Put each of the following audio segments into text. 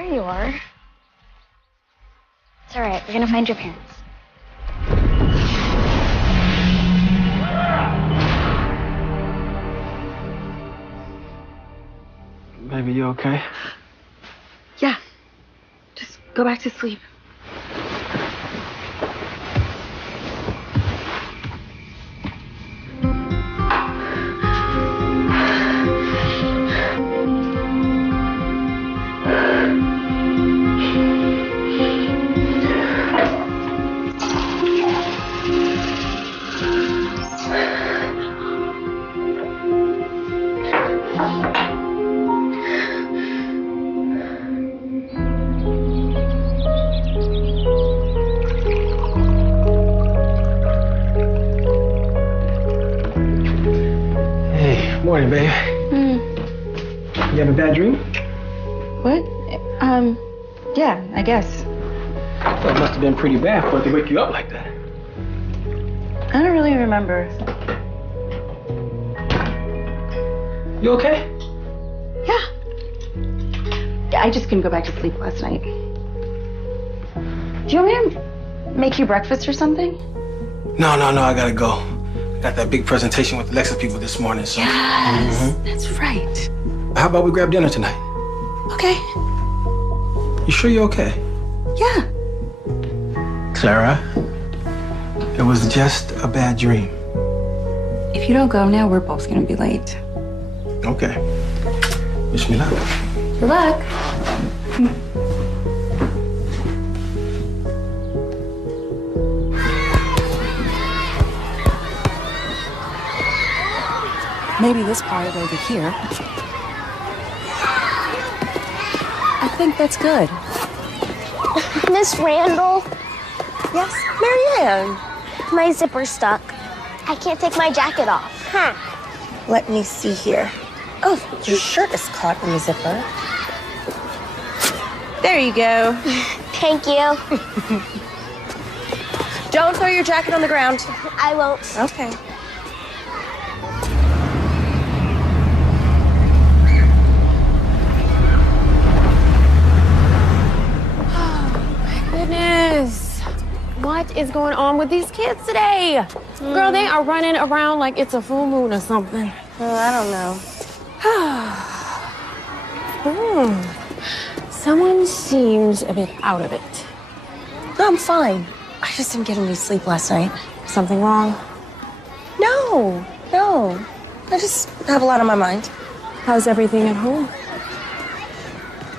There you are. It's all right. We're gonna find your parents. Baby, you okay? Yeah. Just go back to sleep. Morning, babe. You have a bad dream? What? Yeah, I guess. Well, it must have been pretty bad for it to wake you up like that. I don't really remember. You okay? Yeah. Yeah, I just couldn't go back to sleep last night. Do you want me to make you breakfast or something? No, I gotta go. Got that big presentation with the Lexus people this morning, so. Yes, that's right. How about we grab dinner tonight? Okay. You sure you're okay? Yeah. Clara, it was just a bad dream. If you don't go now, we're both gonna be late. Okay. Wish me luck. Good luck. Maybe this part over here. I think that's good. Miss Randall, Yes, Marianne. my zipper's stuck. I can't take my jacket off. Let me see here. Oh, your shirt is caught in the zipper. There you go. Thank you. Don't throw your jacket on the ground. I won't. Okay. Goodness. What is going on with these kids today? Girl, they are running around like it's a full moon or something. Well, I don't know. Someone seems a bit out of it. No, I'm fine. I just didn't get any sleep last night. Something wrong? No. I just have a lot on my mind. How's everything at home?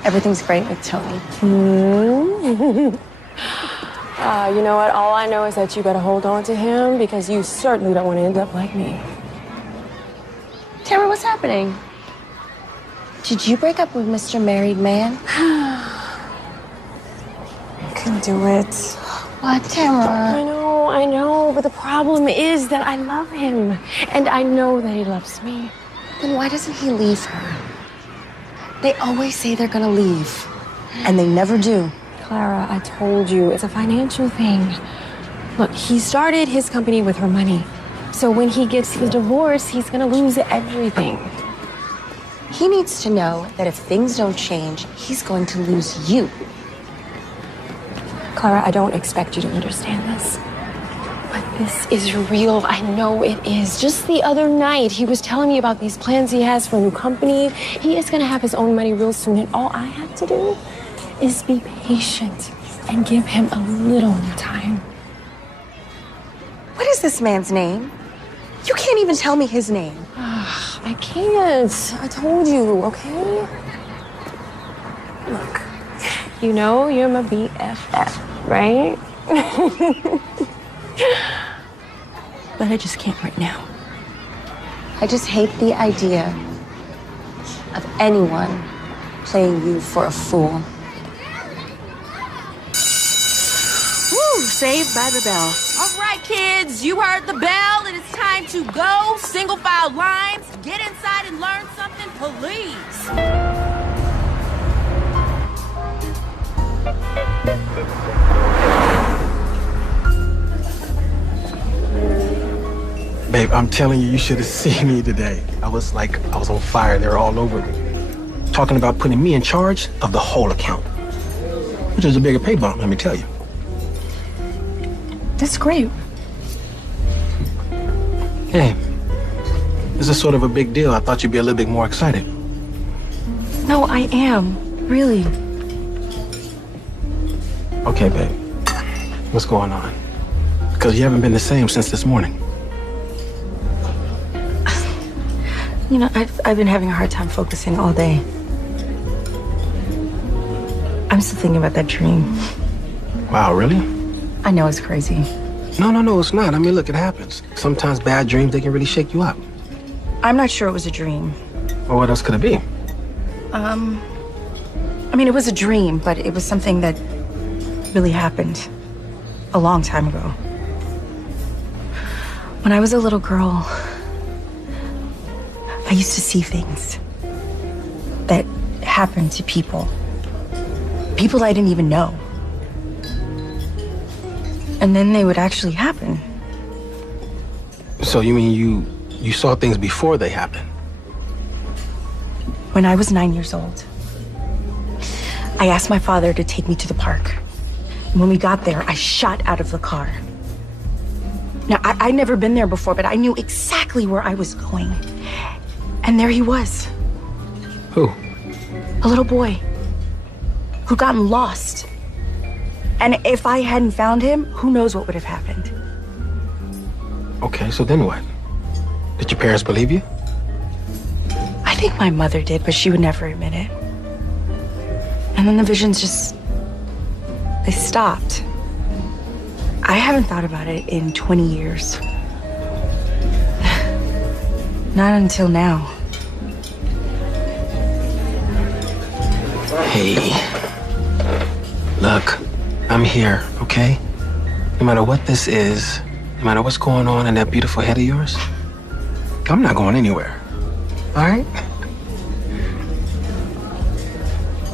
Everything's great with Tony. You know what? All I know is that you better hold on to him because you certainly don't want to end up like me. Tamara, what's happening? Did you break up with Mr. Married Man? Can do it. What, Tamara? I know, but the problem is that I love him, and I know that he loves me. Then why doesn't he leave her? They always say they're gonna leave, and they never do. Clara, I told you, it's a financial thing. Look, he started his company with her money. So when he gets the divorce, he's gonna lose everything. He needs to know that if things don't change, he's going to lose you. Clara, I don't expect you to understand this. But this is real. I know it is. Just the other night, he was telling me about these plans he has for a new company. He is gonna have his own money real soon, and all I have to do is be patient and give him a little more time. What is this man's name? You can't even tell me his name. I can't. I told you, okay? Look, you know you're my BFF, right? But I just can't right now. I just hate the idea of anyone playing you for a fool. Woo, saved by the bell. All right, kids, you heard the bell, and it's time to go. Single file lines. Get inside and learn something, please. Babe, I'm telling you, you should have seen me today. I was on fire. They were all over me. talking about putting me in charge of the whole account, which is a bigger pay bump, let me tell you. That's great. Hey, this is sort of a big deal. I thought you'd be a little bit more excited. No, I am. Really. Okay, babe. What's going on? Because you haven't been the same since this morning. You know, I've been having a hard time focusing all day. I'm still thinking about that dream. Wow, really? I know it's crazy. No, it's not. I mean, look, it happens. Sometimes bad dreams, they can really shake you up. I'm not sure it was a dream. Well, what else could it be? I mean, it was a dream, but it was something that really happened a long time ago. When I was a little girl, I used to see things that happened to people. People I didn't even know. And then they would actually happen. So you mean you saw things before they happened? When I was 9 years old, I asked my father to take me to the park. And when we got there, I shot out of the car. Now, I'd never been there before, but I knew exactly where I was going. And there he was. Who? A little boy who'd gotten lost. And if I hadn't found him, who knows what would have happened. Okay, so then what? Did your parents believe you? I think my mother did, but she would never admit it. And then the visions just, they stopped. I haven't thought about it in 20 years. Not until now. Hey, look, I'm here, okay? No matter what this is, no matter what's going on in that beautiful head of yours, I'm not going anywhere, all right?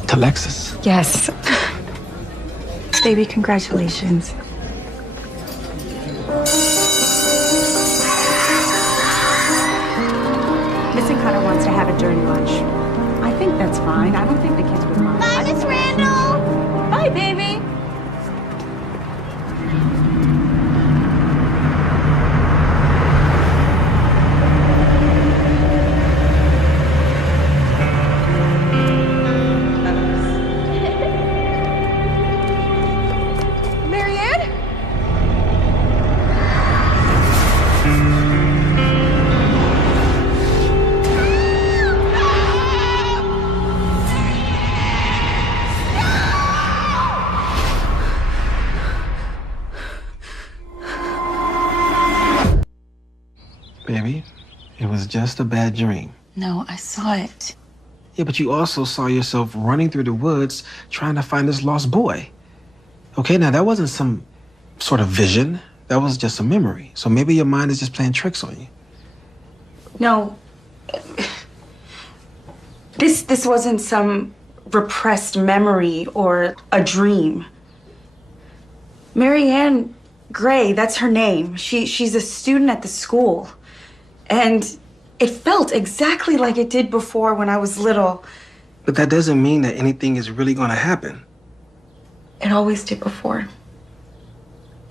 To Lexus. Yes. Baby, congratulations. Missing Cutter wants to have it during lunch. I think that's fine. I don't think the kids would mind. Bye, Miss Randall. Bye, baby. Marianne? Baby, it was just a bad dream. No, I saw it. Yeah, but you also saw yourself running through the woods trying to find this lost boy. Okay, now that wasn't some sort of vision. That was just a memory. So maybe your mind is just playing tricks on you. No. This wasn't some repressed memory or a dream. Marianne Gray, that's her name. She's a student at the school. And it felt exactly like it did before when I was little. But that doesn't mean that anything is really going to happen. It always did before.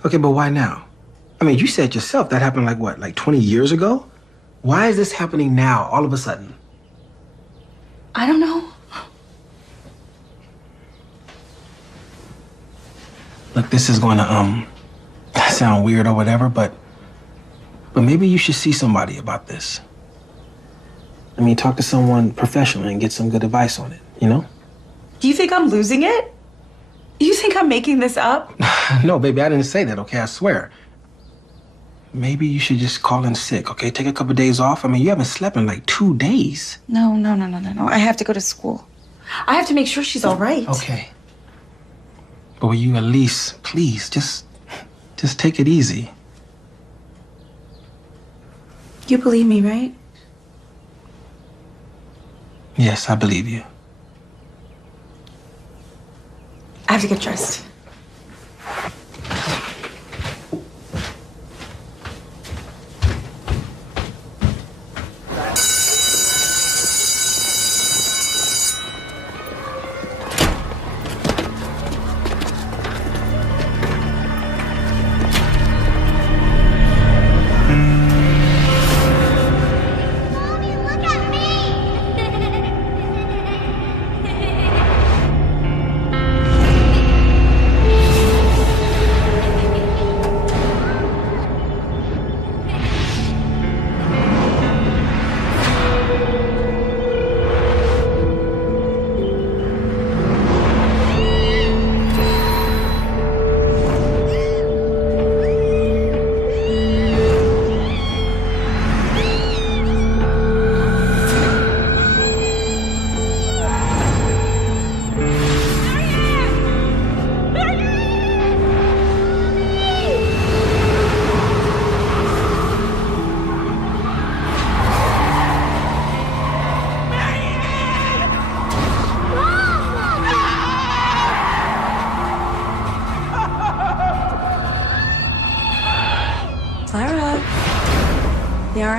Okay, but why now? I mean, you said yourself that happened like what, like 20 years ago? Why is this happening now, all of a sudden? I don't know. Look, this is going to sound weird or whatever, but maybe you should see somebody about this. I mean, talk to someone professional and get some good advice on it, you know? Do you think I'm losing it? You think I'm making this up? No, baby, I didn't say that, okay? I swear. Maybe you should just call in sick, okay? Take a couple days off. I mean, you haven't slept in like 2 days. No. I have to go to school. I have to make sure she's all right. Okay. But will you at least, please, just take it easy? You believe me, right? Yes, I believe you. I have to get dressed.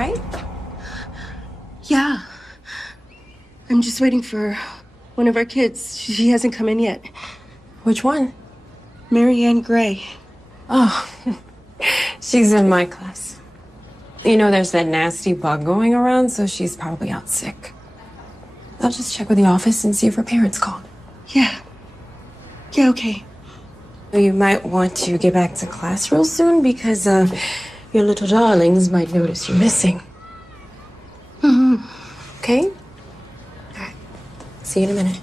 right? Yeah. I'm just waiting for one of our kids. She hasn't come in yet. Which one? Marianne Gray. Oh, she's in my class. You know, there's that nasty bug going around, so she's probably out sick. I'll just check with the office and see if her parents called. Yeah. Yeah, okay. You might want to get back to class real soon because your little darlings might notice you're missing. Mm-hmm. Okay? All right. See you in a minute.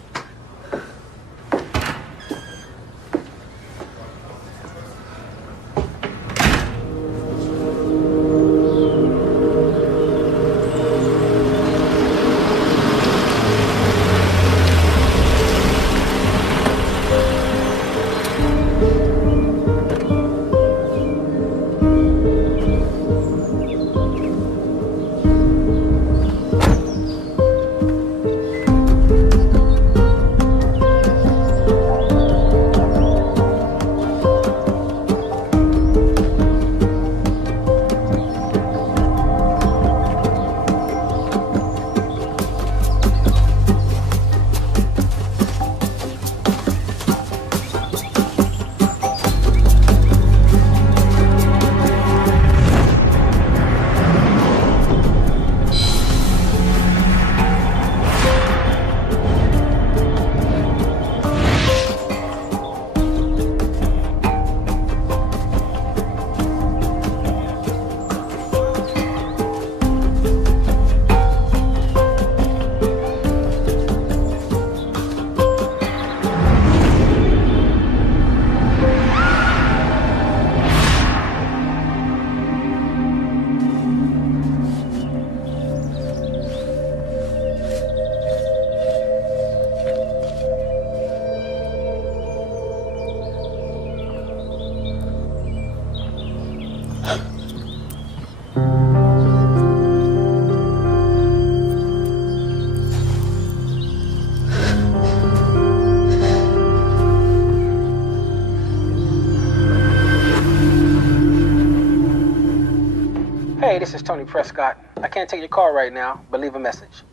Hey, this is Tony Prescott. I can't take your call right now, but leave a message.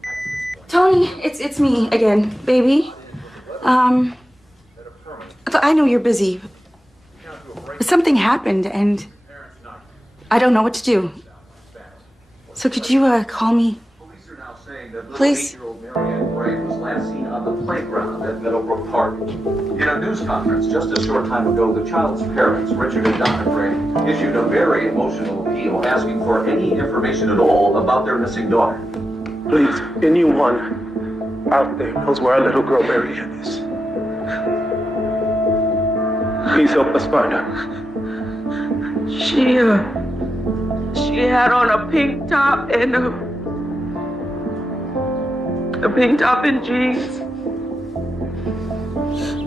Tony, it's me again, baby. I know you're busy, but something happened and I don't know what to do. So could you call me? Please? Marianne Gray was last seen on the playground at Meadowbrook Park. In a news conference just a short time ago, the child's parents, Richard and Donna Gray, issued a very emotional appeal asking for any information at all about their missing daughter. Please, anyone out there knows where our little girl Marianne is. Please help us find her. She had on a pink top and a pink top and jeans.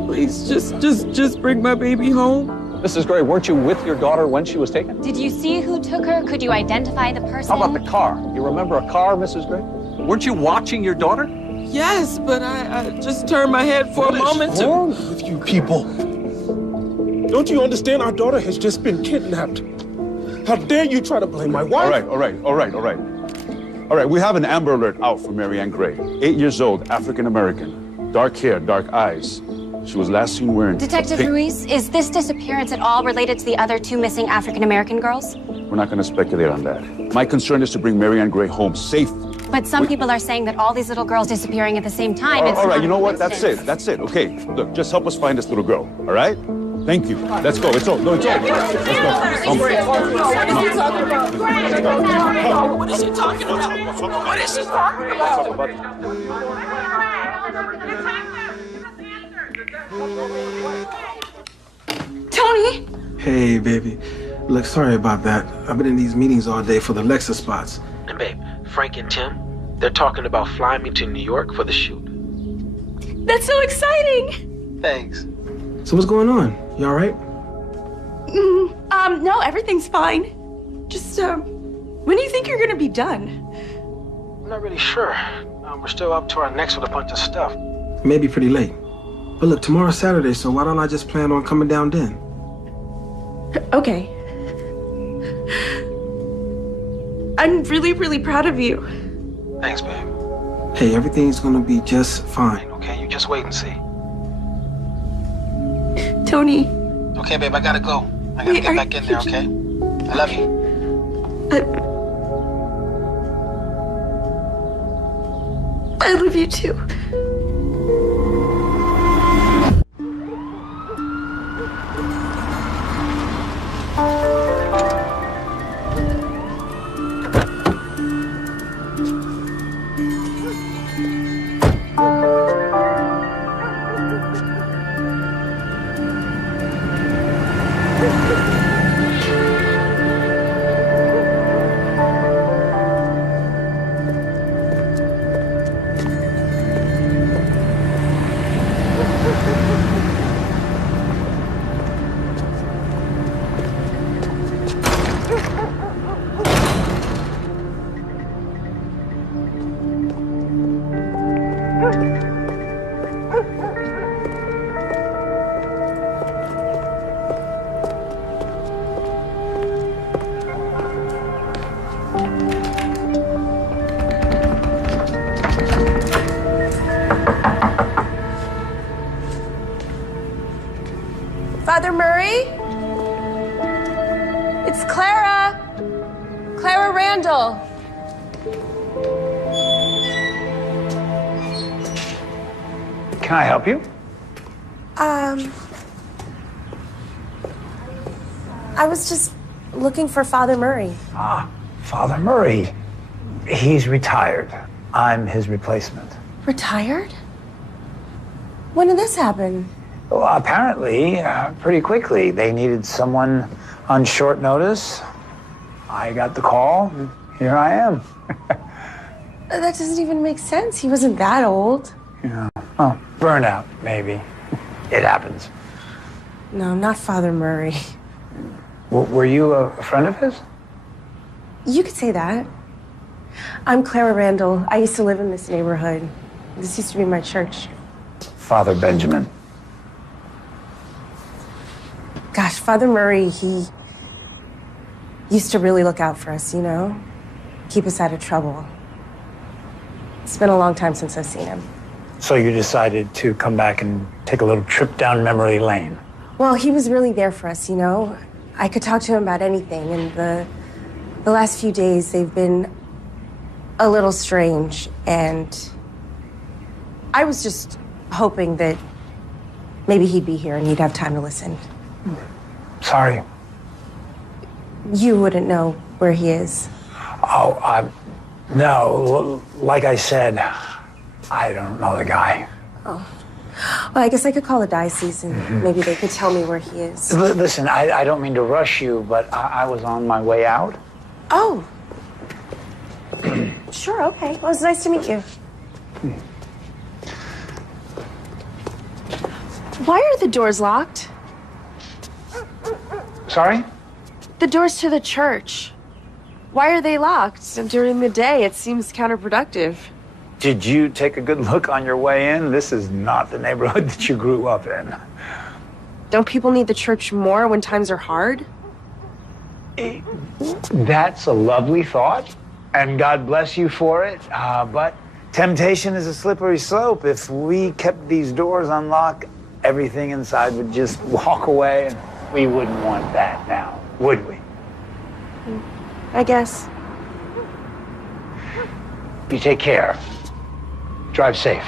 Please, just bring my baby home. Mrs. Gray, weren't you with your daughter when she was taken? Did you see who took her? Could you identify the person? How about the car? You remember a car, Mrs. Gray? Weren't you watching your daughter? Yes, but I just turned my head for a moment What's wrong with you people? Don't you understand? Our daughter has just been kidnapped. How dare you try to blame my wife? All right, we have an Amber Alert out for Marianne Gray. 8 years old, African-American. Dark hair, dark eyes. She was last seen wearing... Detective Ruiz, is this disappearance at all related to the other 2 missing African-American girls? We're not going to speculate on that. My concern is to bring Marianne Gray home safe. But some people are saying that all these little girls disappearing at the same time is... All right, you know what? That's it. Okay, look, just help us find this little girl, all right? Thank you. Let's go. It's all. No, it's all. Let's go. What is he talking about? What is he talking about? Tony! Hey, baby. Look, sorry about that. I've been in these meetings all day for the Lexus spots. And babe, Frank and Tim, they're talking about flying me to New York for the shoot. That's so exciting! Thanks. So what's going on? You all right? No, everything's fine. Just, when do you think you're gonna be done? I'm not really sure. We're still up to our necks with a bunch of stuff. Maybe pretty late. But look, tomorrow's Saturday, so why don't I just plan on coming down then? Okay. I'm really, really proud of you. Thanks, babe. Hey, everything's gonna be just fine, okay? You just wait and see. Tony. Okay, babe, I gotta go. I gotta get back in there, okay? I love you. I love you too. Father Murray? It's Clara. Clara Randall. Can I help you? I was just looking for Father Murray. Ah, Father Murray. He's retired. I'm his replacement. Retired? When did this happen? Well, apparently, pretty quickly. They needed someone on short notice. I got the call, and here I am. That doesn't even make sense. He wasn't that old. Yeah. Oh, burnout, maybe. It happens. No, not Father Murray. Were you a friend of his? You could say that. I'm Clara Randall. I used to live in this neighborhood. This used to be my church. Father Benjamin. Gosh, Father Murray, he used to really look out for us, you know? Keep us out of trouble. It's been a long time since I've seen him. So you decided to come back and take a little trip down memory lane. Well, he was really there for us, you know? I could talk to him about anything, and the last few days, they've been a little strange, and I was just hoping that maybe he'd be here and he'd have time to listen. Sorry. You wouldn't know where he is. Oh, no. Like I said, I don't know the guy. Oh. Well, I guess I could call the diocese and maybe they could tell me where he is. Listen, I don't mean to rush you, but I was on my way out. Oh. Sure, okay. Well, it's nice to meet you. Why are the doors locked? Sorry? The doors to the church. Why are they locked? During the day, it seems counterproductive. Did you take a good look on your way in? This is not the neighborhood that you grew up in. Don't people need the church more when times are hard? That's a lovely thought, and God bless you for it. But temptation is a slippery slope. If we kept these doors unlocked, everything inside would just walk away, and we wouldn't want that now, would we? I guess. You take care. Drive safe.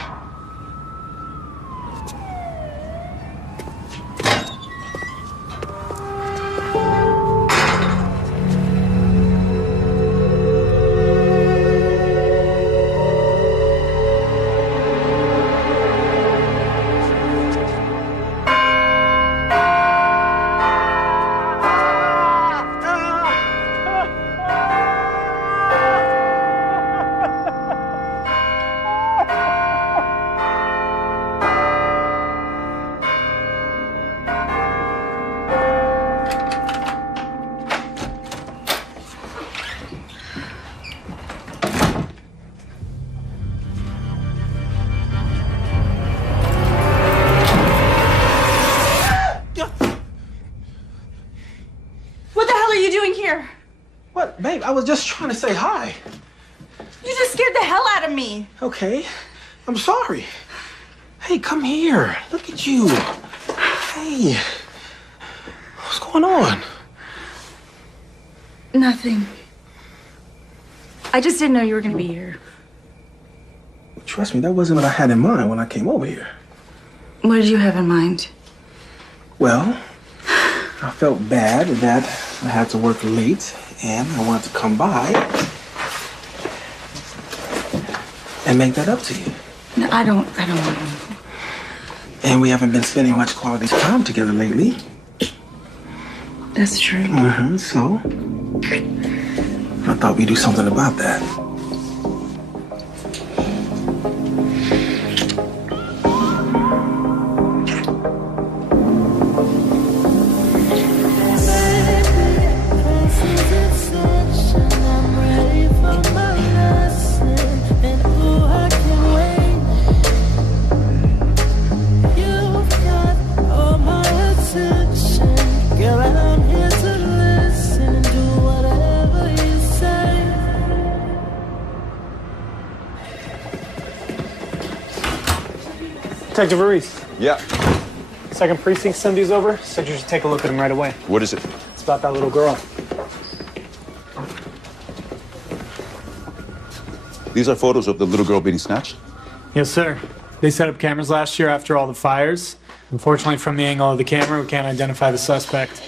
Babe, I was just trying to say hi. You just scared the hell out of me. Okay, I'm sorry. Hey, come here. Look at you. Hey, what's going on? Nothing. I just didn't know you were gonna be here. Trust me, that wasn't what I had in mind when I came over here. What did you have in mind? Well, I felt bad that I had to work late, and I wanted to come by and make that up to you. No, I don't want to. And we haven't been spending much quality time together lately. That's true. So, I thought we'd do something about that. Detective Ruiz. Yeah. Second precinct sent these over. Said you should take a look at them right away. What is it? It's about that little girl. These are photos of the little girl being snatched? Yes, sir. They set up cameras last year after all the fires. Unfortunately, from the angle of the camera, we can't identify the suspect.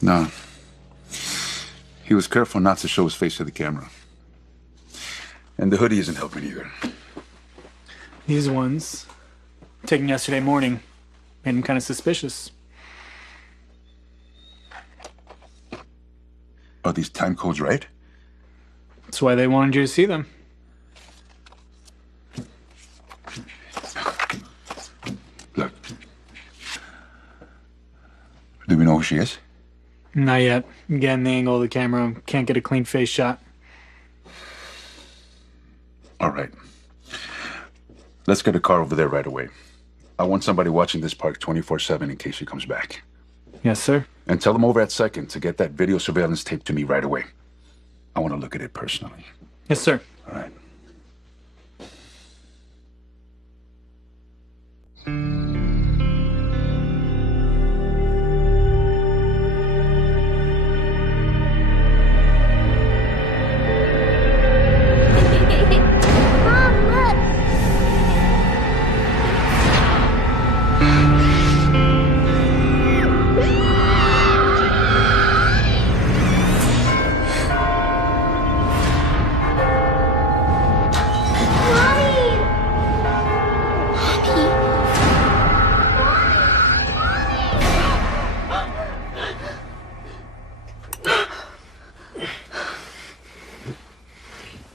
No. He was careful not to show his face to the camera. And the hoodie isn't helping either. These ones, taken yesterday morning, made him kind of suspicious. Are these time codes right? That's why they wanted you to see them. Look. Do we know who she is? Not yet. Again, the angle of the camera, can't get a clean face shot. All right. Let's get a car over there right away. I want somebody watching this park 24/7 in case she comes back. Yes, sir. And tell them over at Second to get that video surveillance tape to me right away. I want to look at it personally. Yes, sir. All right.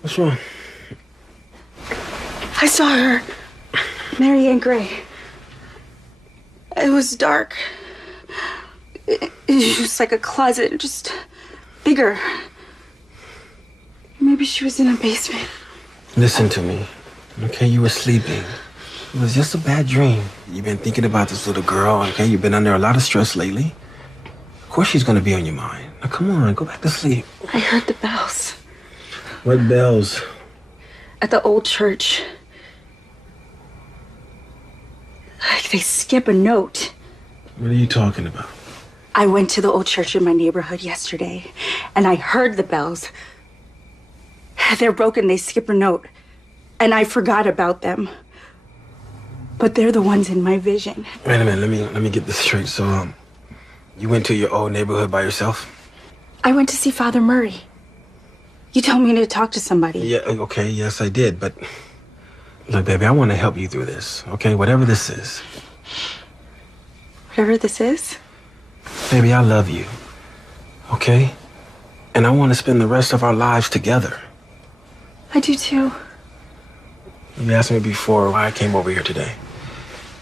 What's wrong? I saw her. Mary Ann Gray. It was dark. It was like a closet, just bigger. Maybe she was in a basement. Listen to me, okay? You were sleeping. It was just a bad dream. You've been thinking about this little girl, okay? You've been under a lot of stress lately. Of course she's gonna be on your mind. Now come on, go back to sleep. I heard the bells. What bells? At the old church. Like they skip a note. What are you talking about? I went to the old church in my neighborhood yesterday, and I heard the bells. They're broken, they skip a note. And I forgot about them. But they're the ones in my vision. Wait a minute, let me get this straight. So, you went to your old neighborhood by yourself? I went to see Father Murray. You told me to talk to somebody. Yeah, okay, yes, I did, but look, baby, I want to help you through this, okay? Whatever this is. Whatever this is? Baby, I love you, okay? And I want to spend the rest of our lives together. I do too. You asked me before why I came over here today.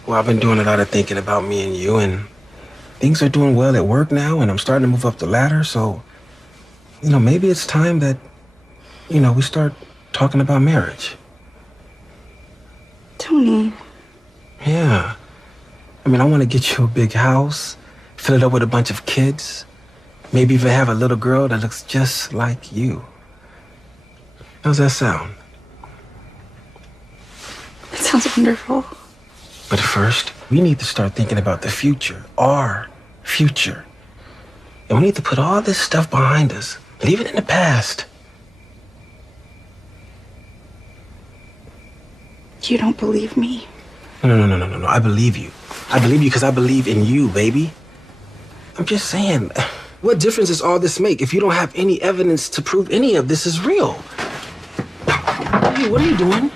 Well, I've been doing a lot of thinking about me and you, and things are doing well at work now, and I'm starting to move up the ladder, so, you know, maybe it's time that, you know, we start talking about marriage. Tony. Yeah. I mean, I want to get you a big house, Fill it up with a bunch of kids. Maybe even have a little girl that looks just like you. How's that sound? It sounds wonderful. But first, we need to start thinking about the future, our future. And we need to put all this stuff behind us, leave it in the past. You don't believe me? No. I believe you. I believe you because I believe in you, baby. I'm just saying, what difference does all this make if you don't have any evidence to prove any of this is real? Hey, what are you doing?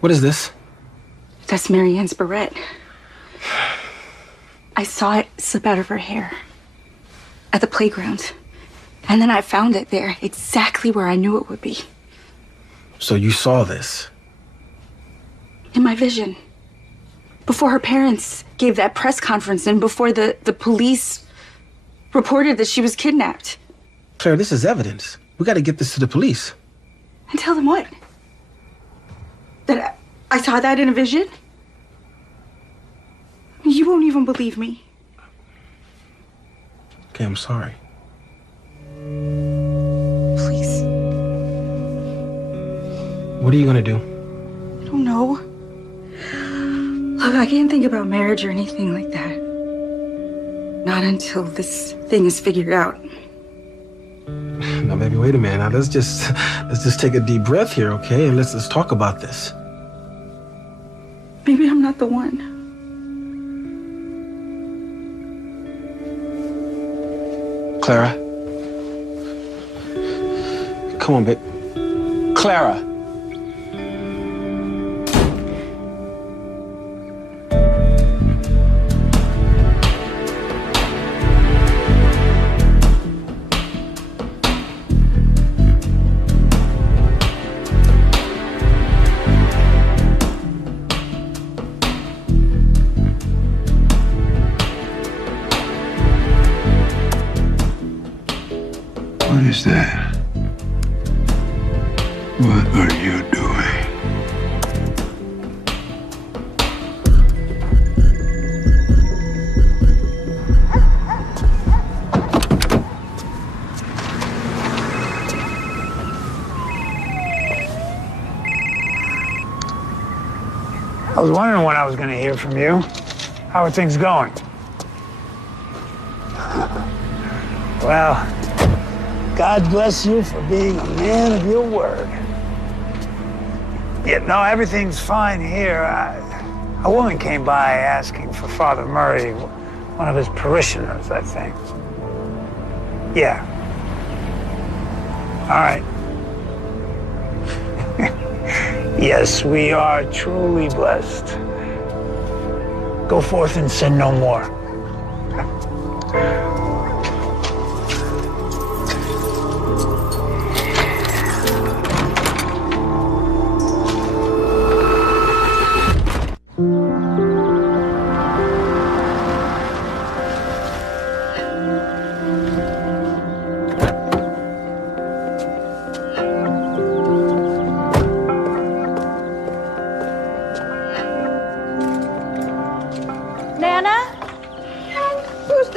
What is this? That's Marianne's barrette. I saw it slip out of her hair at the playground. And then I found it there, exactly where I knew it would be. So you saw this? In my vision. Before her parents gave that press conference and before the police reported that she was kidnapped. Claire, this is evidence. We got to get this to the police. And tell them what? That I saw that in a vision? You won't even believe me. Okay, I'm sorry. Please. What are you gonna do? I don't know. Look, I can't think about marriage or anything like that. Not until this thing is figured out. Now, baby, wait a minute. Now, let's just take a deep breath here, okay? And let's talk about this. Maybe I'm not the one. Clara. Come on, babe. Clara. What is that? What are you doing? I was wondering when I was going to hear from you. How are things going? Well, God bless you for being a man of your word. Yeah, no, everything's fine here. A woman came by asking for Father Murray, one of his parishioners, I think. Yeah. All right. Yes, we are truly blessed. Go forth and sin no more.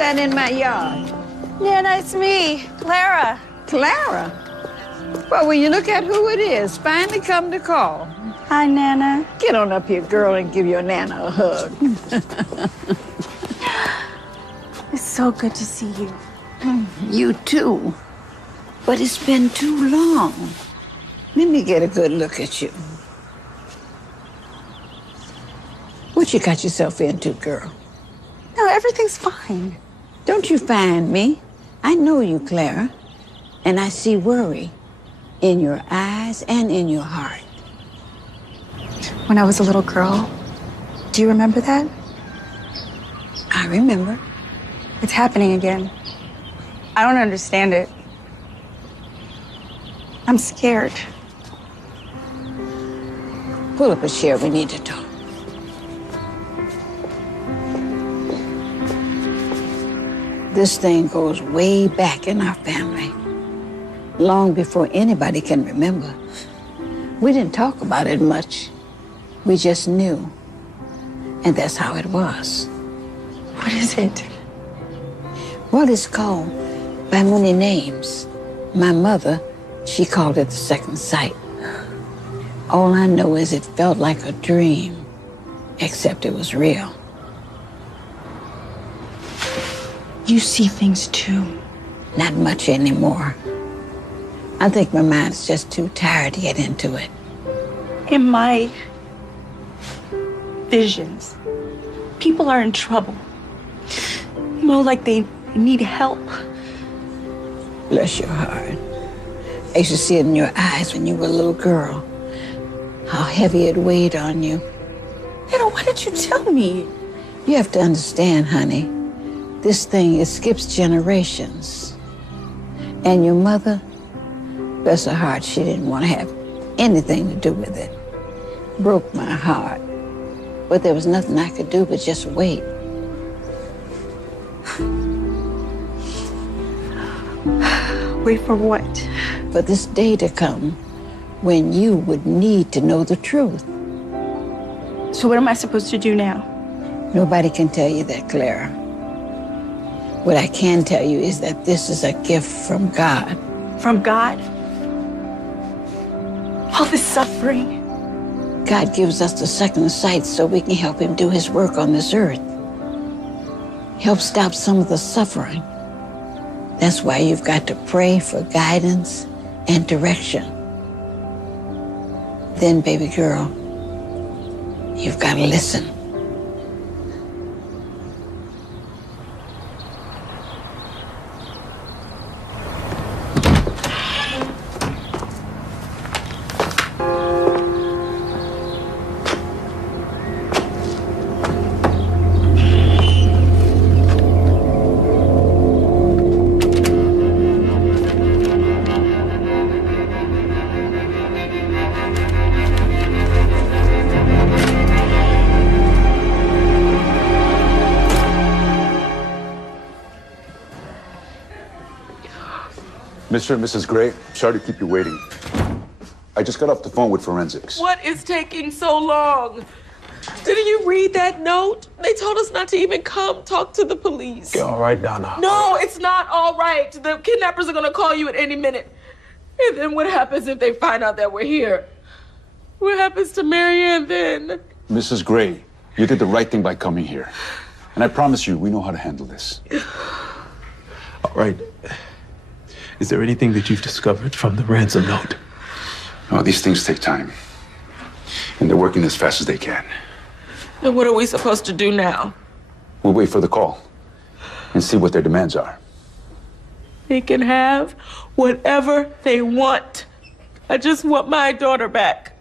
In my yard. Nana, it's me, Clara. Clara? Well, will you look at who it is? Finally come to call. Hi, Nana. Get on up here, girl, and give your Nana a hug. It's so good to see you. You too. But it's been too long. Let me get a good look at you. What you got yourself into, girl? No, everything's fine. Don't you find me? I know you, Clara, and I see worry in your eyes and in your heart. When I was a little girl, do you remember that? I remember. It's happening again. I don't understand it. I'm scared. Pull up a chair, we need to talk. This thing goes way back in our family, long before anybody can remember. We didn't talk about it much. We just knew. And that's how it was. What is it? Well, it's called by many names. My mother, she called it the second sight. All I know is it felt like a dream, except it was real. You see things too. Not much anymore. I think my mind's just too tired to get into it. In my visions, people are in trouble. More like they need help. Bless your heart. I used to see it in your eyes when you were a little girl. How heavy it weighed on you. Nana, why didn't you tell me? You have to understand, honey. This thing, it skips generations. And your mother, bless her heart, she didn't want to have anything to do with it. Broke my heart. But there was nothing I could do but just wait. Wait for what? For this day to come when you would need to know the truth. So what am I supposed to do now? Nobody can tell you that, Clara. What I can tell you is that this is a gift from God. From God? All this suffering. God gives us the second sight so we can help him do his work on this earth. Help stop some of the suffering. That's why you've got to pray for guidance and direction. Then, baby girl, you've got to listen. Mr. and Mrs. Gray, sorry to keep you waiting. I just got off the phone with forensics. What is taking so long? Didn't you read that note? They told us not to even come talk to the police. You're all right, Donna. No, it's not all right. The kidnappers are gonna call you at any minute. And then what happens if they find out that we're here? What happens to Marianne then? Mrs. Gray, you did the right thing by coming here. And I promise you, we know how to handle this. All right. Is there anything that you've discovered from the ransom note? No, these things take time. And they're working as fast as they can. And what are we supposed to do now? We'll wait for the call and see what their demands are. They can have whatever they want. I just want my daughter back.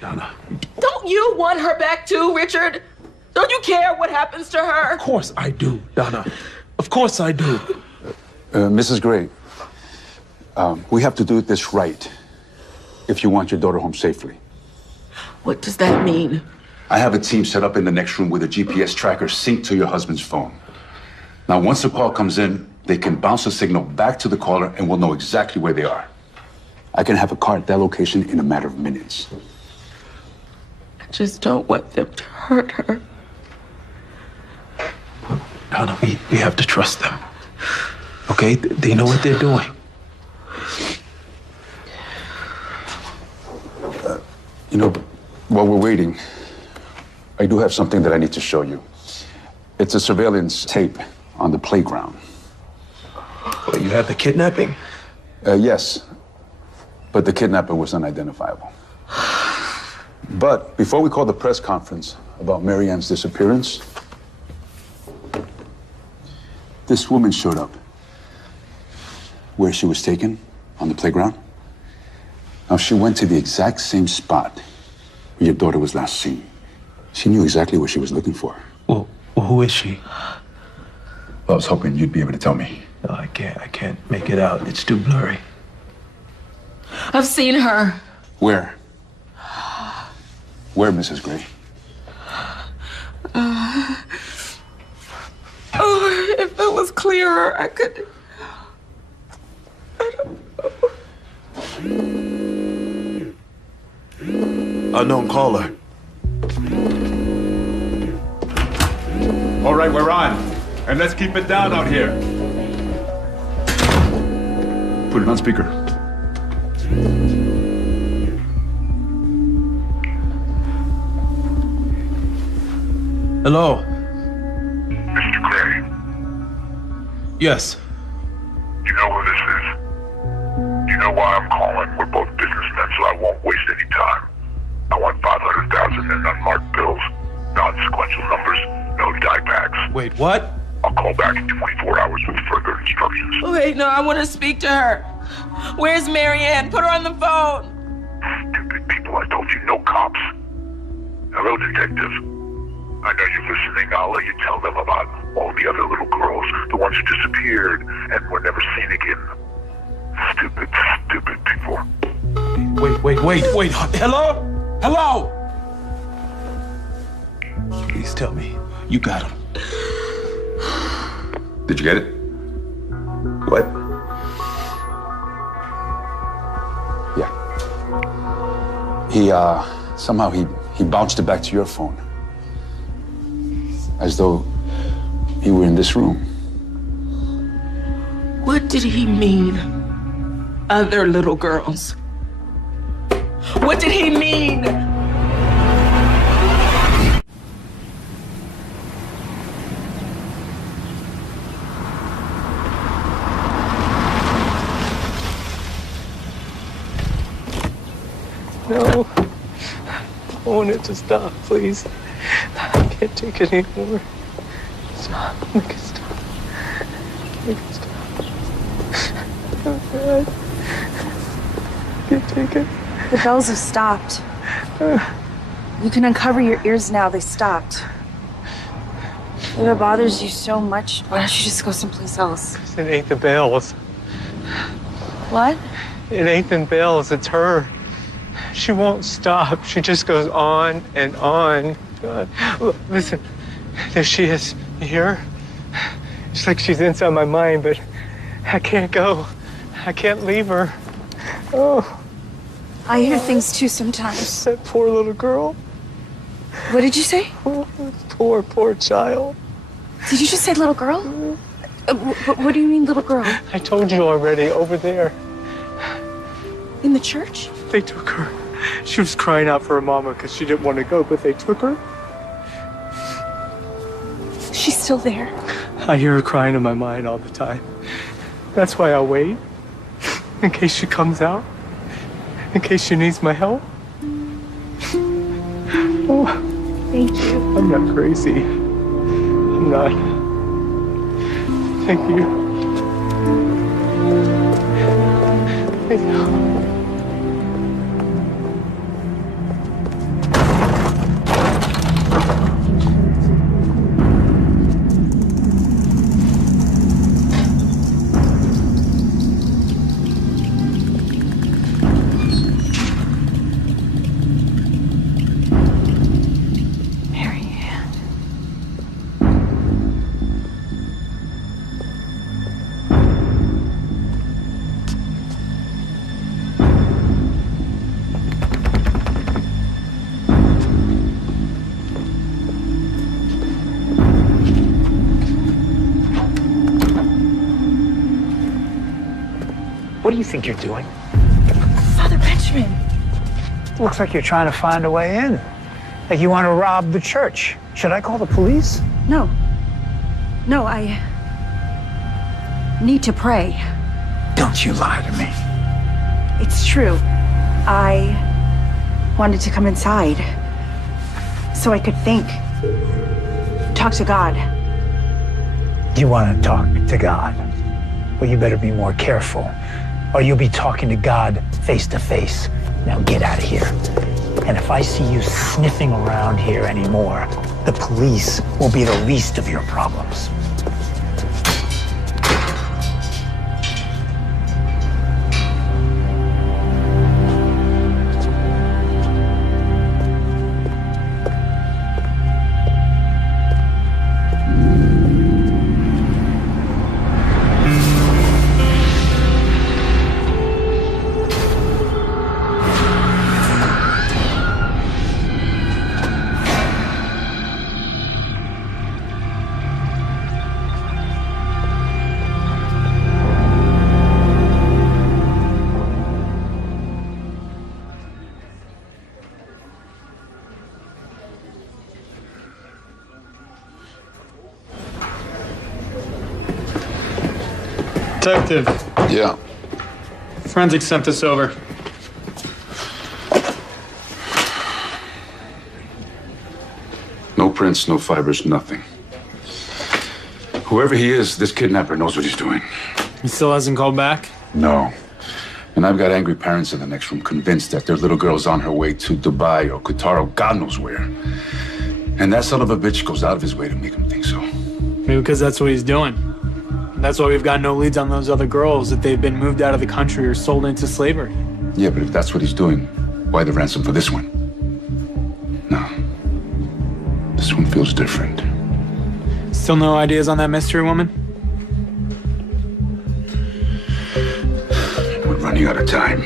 Donna. Don't you want her back too, Richard? Don't you care what happens to her? Of course I do, Donna. Of course I do. Mrs. Gray, we have to do this right if you want your daughter home safely. What does that mean? I have a team set up in the next room with a GPS tracker synced to your husband's phone. Now, once the call comes in, they can bounce the signal back to the caller and we'll know exactly where they are. I can have a car at that location in a matter of minutes. I just don't want them to hurt her. Donna, we have to trust them. Okay? They know what they're doing. You know, while we're waiting, I do have something that I need to show you. It's a surveillance tape on the playground. Well, you have the kidnapping? Yes, but the kidnapper was unidentifiable. But before we call the press conference about Marianne's disappearance, this woman showed up where she was taken on the playground. Now, she went to the exact same spot where your daughter was last seen. She knew exactly what she was looking for. Well, who is she? Well, I was hoping you'd be able to tell me. No, I can't make it out. It's too blurry. I've seen her. Where? Where, Mrs. Gray? Oh, if it was clearer, I could... I don't know. Unknown caller. All right, we're on. And let's keep it down out here. Put it on speaker. Hello. Mr. Gray, Yes. you know who this is? You know why I'm calling? We're both businessmen, so I won't waste any time. I want 500,000 in unmarked bills, non-sequential numbers, no die packs. Wait, what? I'll call back in 24 hours with further instructions. Wait, no, I want to speak to her. Where's Marianne? Put her on the phone. Stupid people, I told you, no cops. Hello, detective. I know you're listening. I'll let you tell them about all the other little girls, the ones who disappeared and were never seen again. Stupid, stupid people. Wait. Hello? Hello? Please tell me you got him. Did you get it? What? Yeah. Somehow he bounced it back to your phone. As though you were in this room. What did he mean? Other little girls. What did he mean? No. I want it to stop, please. I can't take it anymore. Stop. Make it stop. Make it stop. Oh, God. I can't take it. The bells have stopped. You can uncover your ears now. They stopped. If it bothers you so much, why don't you just go someplace else? It ain't the bells. What? It ain't the bells. It's her. She won't stop. She just goes on and on. God. Look, listen, there she is. You hear her? It's like she's inside my mind, but I can't go. I can't leave her. Oh. I hear things too sometimes. That poor little girl. What did you say? Oh, poor child. Did you just say little girl? What do you mean, little girl? I told you already, over there. In the church? They took her. She was crying out for her mama because she didn't want to go, but they took her. She's still there. I hear her crying in my mind all the time. That's why I wait. In case she comes out. In case she needs my help. Oh, thank you. I'm not crazy. I'm not. Thank you. Thank you. What do you think you're doing? Father Benjamin. Looks like you're trying to find a way in. Like you want to rob the church. Should I call the police? No. No, I need to pray. Don't you lie to me. It's true. I wanted to come inside so I could think, talk to God. You want to talk to God? Well, you better be more careful, or you'll be talking to God face to face. Now get out of here. And if I see you sniffing around here anymore, the police will be the least of your problems. Detective. Yeah. Forensics sent this over. No prints, no fibers, nothing. Whoever he is, this kidnapper knows what he's doing. He still hasn't called back? No. And I've got angry parents in the next room convinced that their little girl's on her way to Dubai or Qatar or God knows where. And that son of a bitch goes out of his way to make him think so. Maybe because that's what he's doing. That's why we've got no leads on those other girls, that they've been moved out of the country or sold into slavery. Yeah, but if that's what he's doing, why the ransom for this one? No. This one feels different. Still no ideas on that mystery woman? We're running out of time.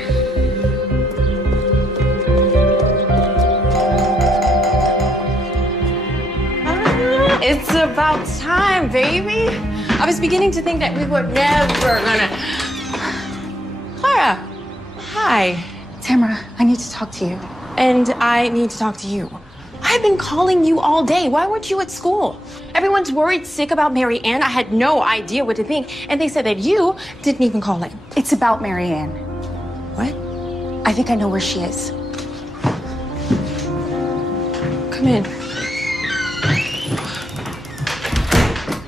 It's about time, baby. I was beginning to think that we were never gonna... Clara, hi. Tamara, I need to talk to you. And I need to talk to you. I've been calling you all day. Why weren't you at school? Everyone's worried sick about Mary Ann. I had no idea what to think. And they said that you didn't even call in. It's about Mary Ann. What? I think I know where she is. Come in.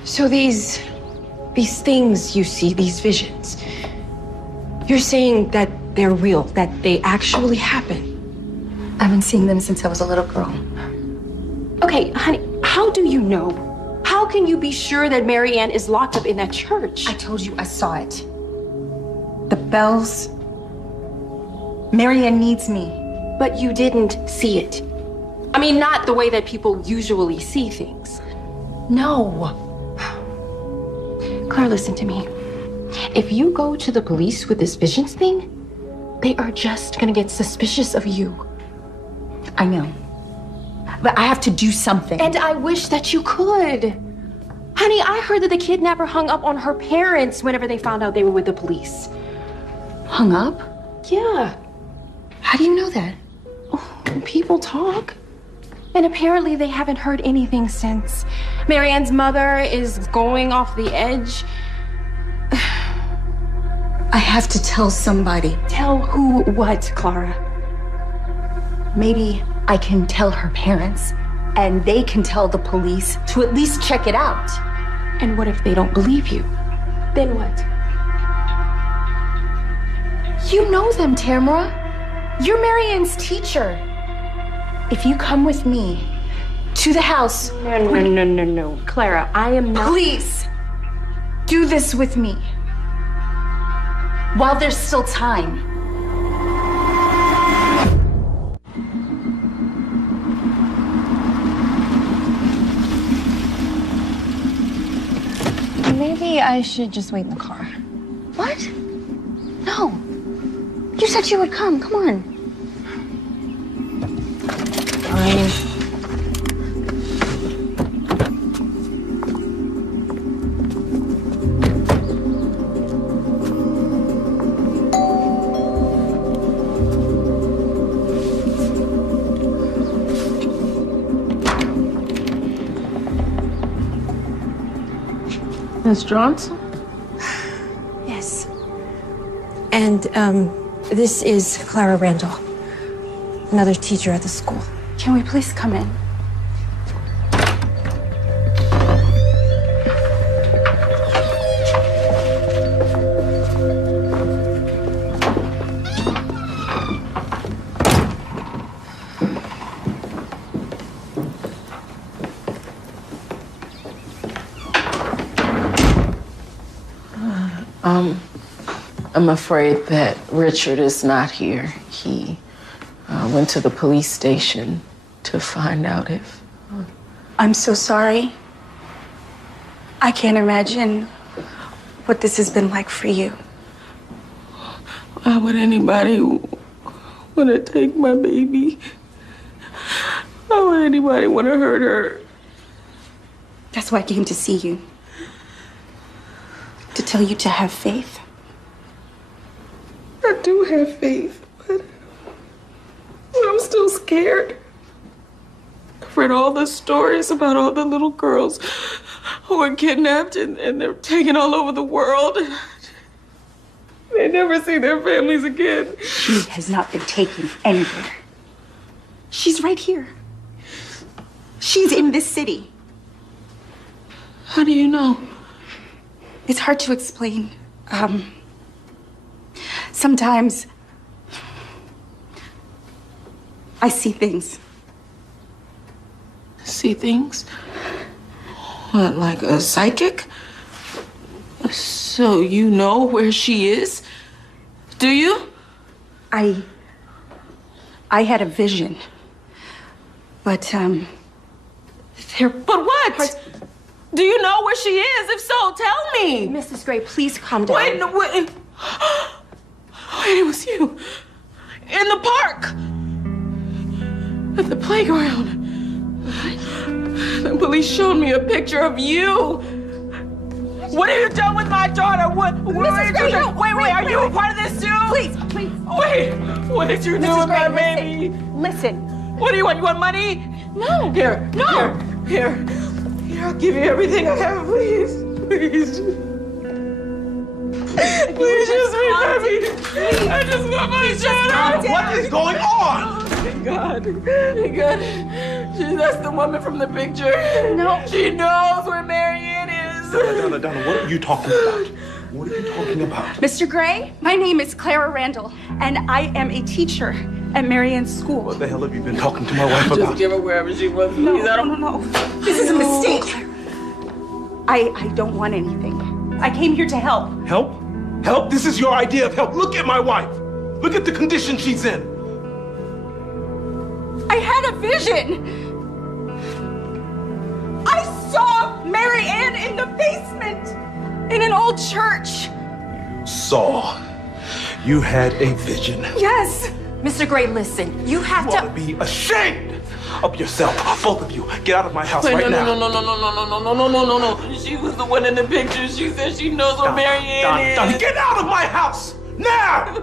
So these things you see, these visions, you're saying that they're real, that they actually happen? I've been seeing them since I was a little girl. Okay, honey, how do you know? How can you be sure that Mary Ann is locked up in that church? I told you I saw it. The bells. Mary Ann needs me. But you didn't see it. I mean, not the way that people usually see things. No. Claire, listen to me. If you go to the police with this visions thing, they are just gonna get suspicious of you. I know. But I have to do something. And I wish that you could. Honey, I heard that the kidnapper hung up on her parents whenever they found out they were with the police. Hung up? Yeah. How do you know that? Oh, people talk. And apparently they haven't heard anything since. Mary Ann's mother is going off the edge. I have to tell somebody. Tell who what, Clara? Maybe I can tell her parents, and they can tell the police to at least check it out. And what if they don't believe you? Then what? You know them, Tamara. You're Mary Ann's teacher. If you come with me to the house... No. Clara, I am not... Please, do this with me. While there's still time. Maybe I should just wait in the car. What? No. You said you would come. Come on. Fine. Miss Johnson? Yes. And, this is Clara Randall, another teacher at the school. Can we please come in? I'm afraid that Richard is not here. He went to the police station to find out if... I'm so sorry. I can't imagine what this has been like for you. Why would anybody want to take my baby? Why would anybody want to hurt her? That's why I came to see you. To tell you to have faith. I do have faith, but I'm still scared. I've read all the stories about all the little girls who were kidnapped and they're taken all over the world. They never see their families again. She has not been taken anywhere. She's right here. She's in this city. How do you know? It's hard to explain. Sometimes I see things. See things? What, like a psychic? So you know where she is? Do you? I had a vision. But, But what? Do you know where she is? If so, tell me. Mrs. Gray, please calm down. Wait, wait, it was you. In the park. At the playground. The police showed me a picture of you. What have you done with my daughter? What are you doing? Wait, are you a part of this too? Please. Wait, what did you do with my baby? Listen. What do you want? You want money? No. Here, I'll give you everything I have, please. Please, just leave me. I just want my daughter. What is going on? Thank God. That's the woman from the picture. No. She knows where Marianne is. Donna, what are you talking about? What are you talking about? Mr. Gray, my name is Clara Randall, and I am a teacher at Marianne's school. What the hell have you been talking to my wife about? Just give her wherever she was, please. No. This is a mistake. I don't want anything. I came here to help. Help? Help? This is your idea of help. Look at my wife. Look at the condition she's in. I had a vision. I saw Marianne in the basement in an old church. Saw. You had a vision. Yes. Mr. Gray, listen. You have You ought to be ashamed of yourself. Both of you, get out of my house right now. No. She was the one in the picture. She said she knows where Marianne is. Donna, get out of my house! Now!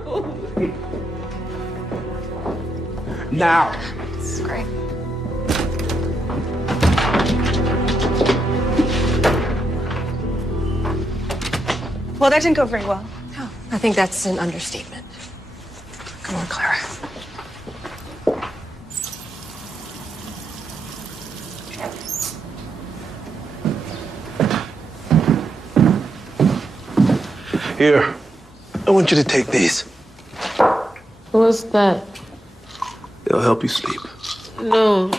Now! This is great. Well, that didn't go very well. Oh, I think that's an understatement. Come on, Clara. Here, I want you to take these. What's that? They'll help you sleep. No,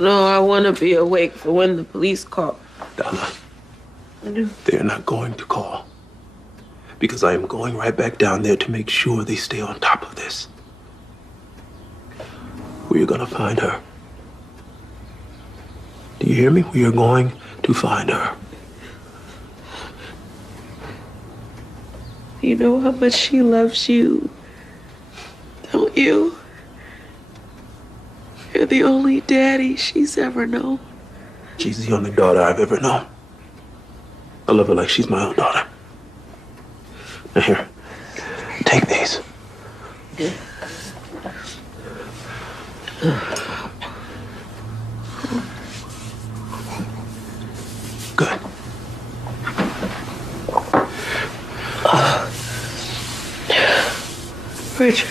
I want to be awake for when the police call. Donna, they're not going to call. Because I am going right back down there to make sure they stay on top of this. We are going to find her. Do you hear me? We are going to find her. You know how much she loves you, don't you? You're the only daddy she's ever known. She's the only daughter I've ever known. I love her like she's my own daughter. Now here, take these. Good. Richard,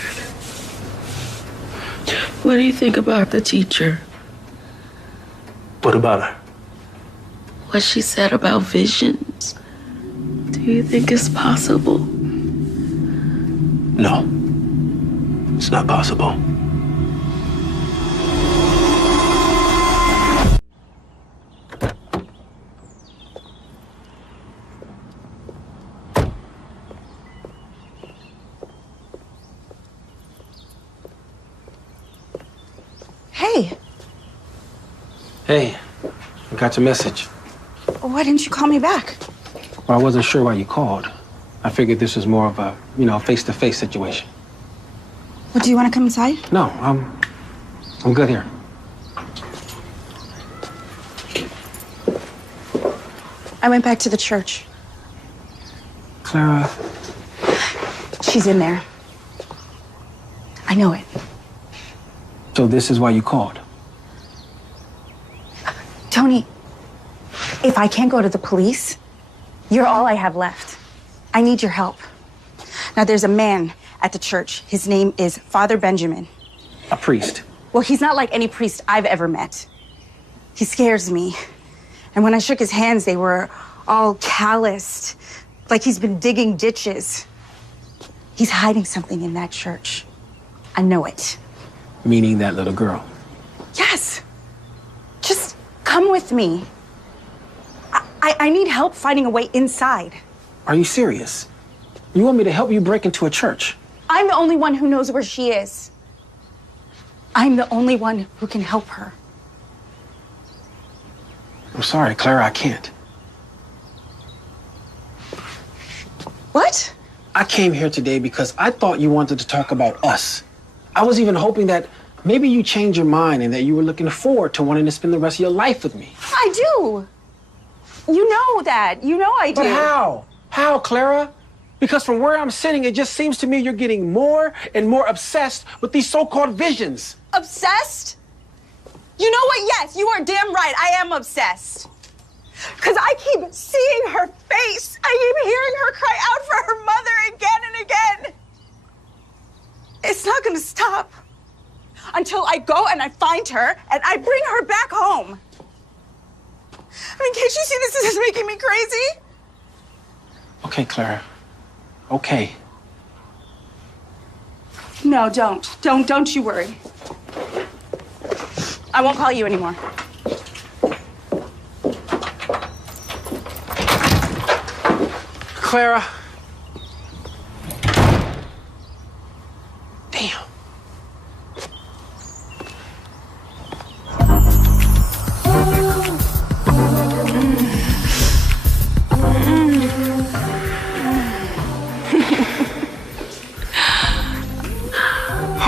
what do you think about the teacher? What about her? What she said about visions? Do you think it's possible? No. It's not possible. Hey, Hey, I got your message. why didn't you call me back? Well, I wasn't sure why you called. I figured this was more of a, face-to-face situation. Well, do you want to come inside? No, I'm good here. I went back to the church. Clara, She's in there. I know it. so this is why you called? Tony, if I can't go to the police, you're all I have left. I need your help. Now, there's a man at the church. His name is Father Benjamin. A priest. Well, he's not like any priest I've ever met. He scares me. And when I shook his hands, they were all calloused, like he's been digging ditches. He's hiding something in that church. I know it. Meaning that little girl. Yes. Just come with me. I need help finding a way inside. Are you serious? You want me to help you break into a church? I'm the only one who knows where she is. I'm the only one who can help her. I'm sorry, Clara, I can't. What? I came here today because I thought you wanted to talk about us. I was even hoping that maybe you changed your mind and that you were looking forward to wanting to spend the rest of your life with me. I do. You know that. You know I do. But how? How, Clara? Because from where I'm sitting, it just seems to me you're getting more and more obsessed with these so-called visions. Obsessed? You know what? Yes, you are damn right. I am obsessed. Because I keep seeing her face. I keep hearing her cry out for her mother again and again. It's not going to stop until I go and I find her and I bring her back home. I mean, can't you see this is making me crazy? Okay, Clara. Okay. No, don't. Don't you worry. I won't call you anymore. Clara. Damn.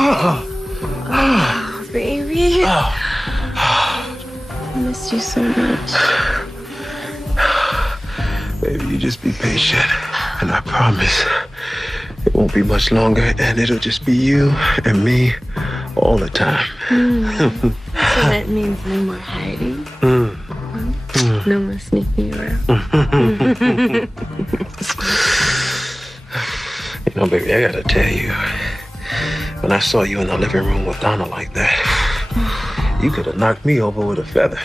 Oh, baby. I missed you so much. Baby, you just be patient. And I promise it won't be much longer, and it'll just be you and me all the time. So that means no more hiding. No more sneaking around. You know, baby, I gotta tell you, when I saw you in the living room with Donna like that, you could have knocked me over with a feather.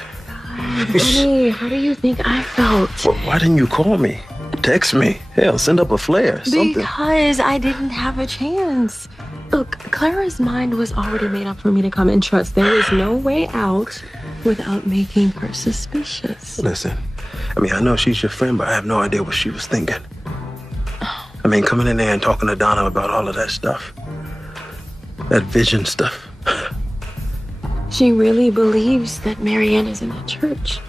Honey, how do you think I felt? Well, why didn't you call me? Text me. Hell, send up a flare, something. Because I didn't have a chance. Look, Clara's mind was already made up for me to come and trust. There is no way out without making her suspicious. Listen, I mean, I know she's your friend, but I have no idea what she was thinking. I mean, coming in there and talking to Donna about all of that stuff. That vision stuff. She really believes that Marianne is in the church.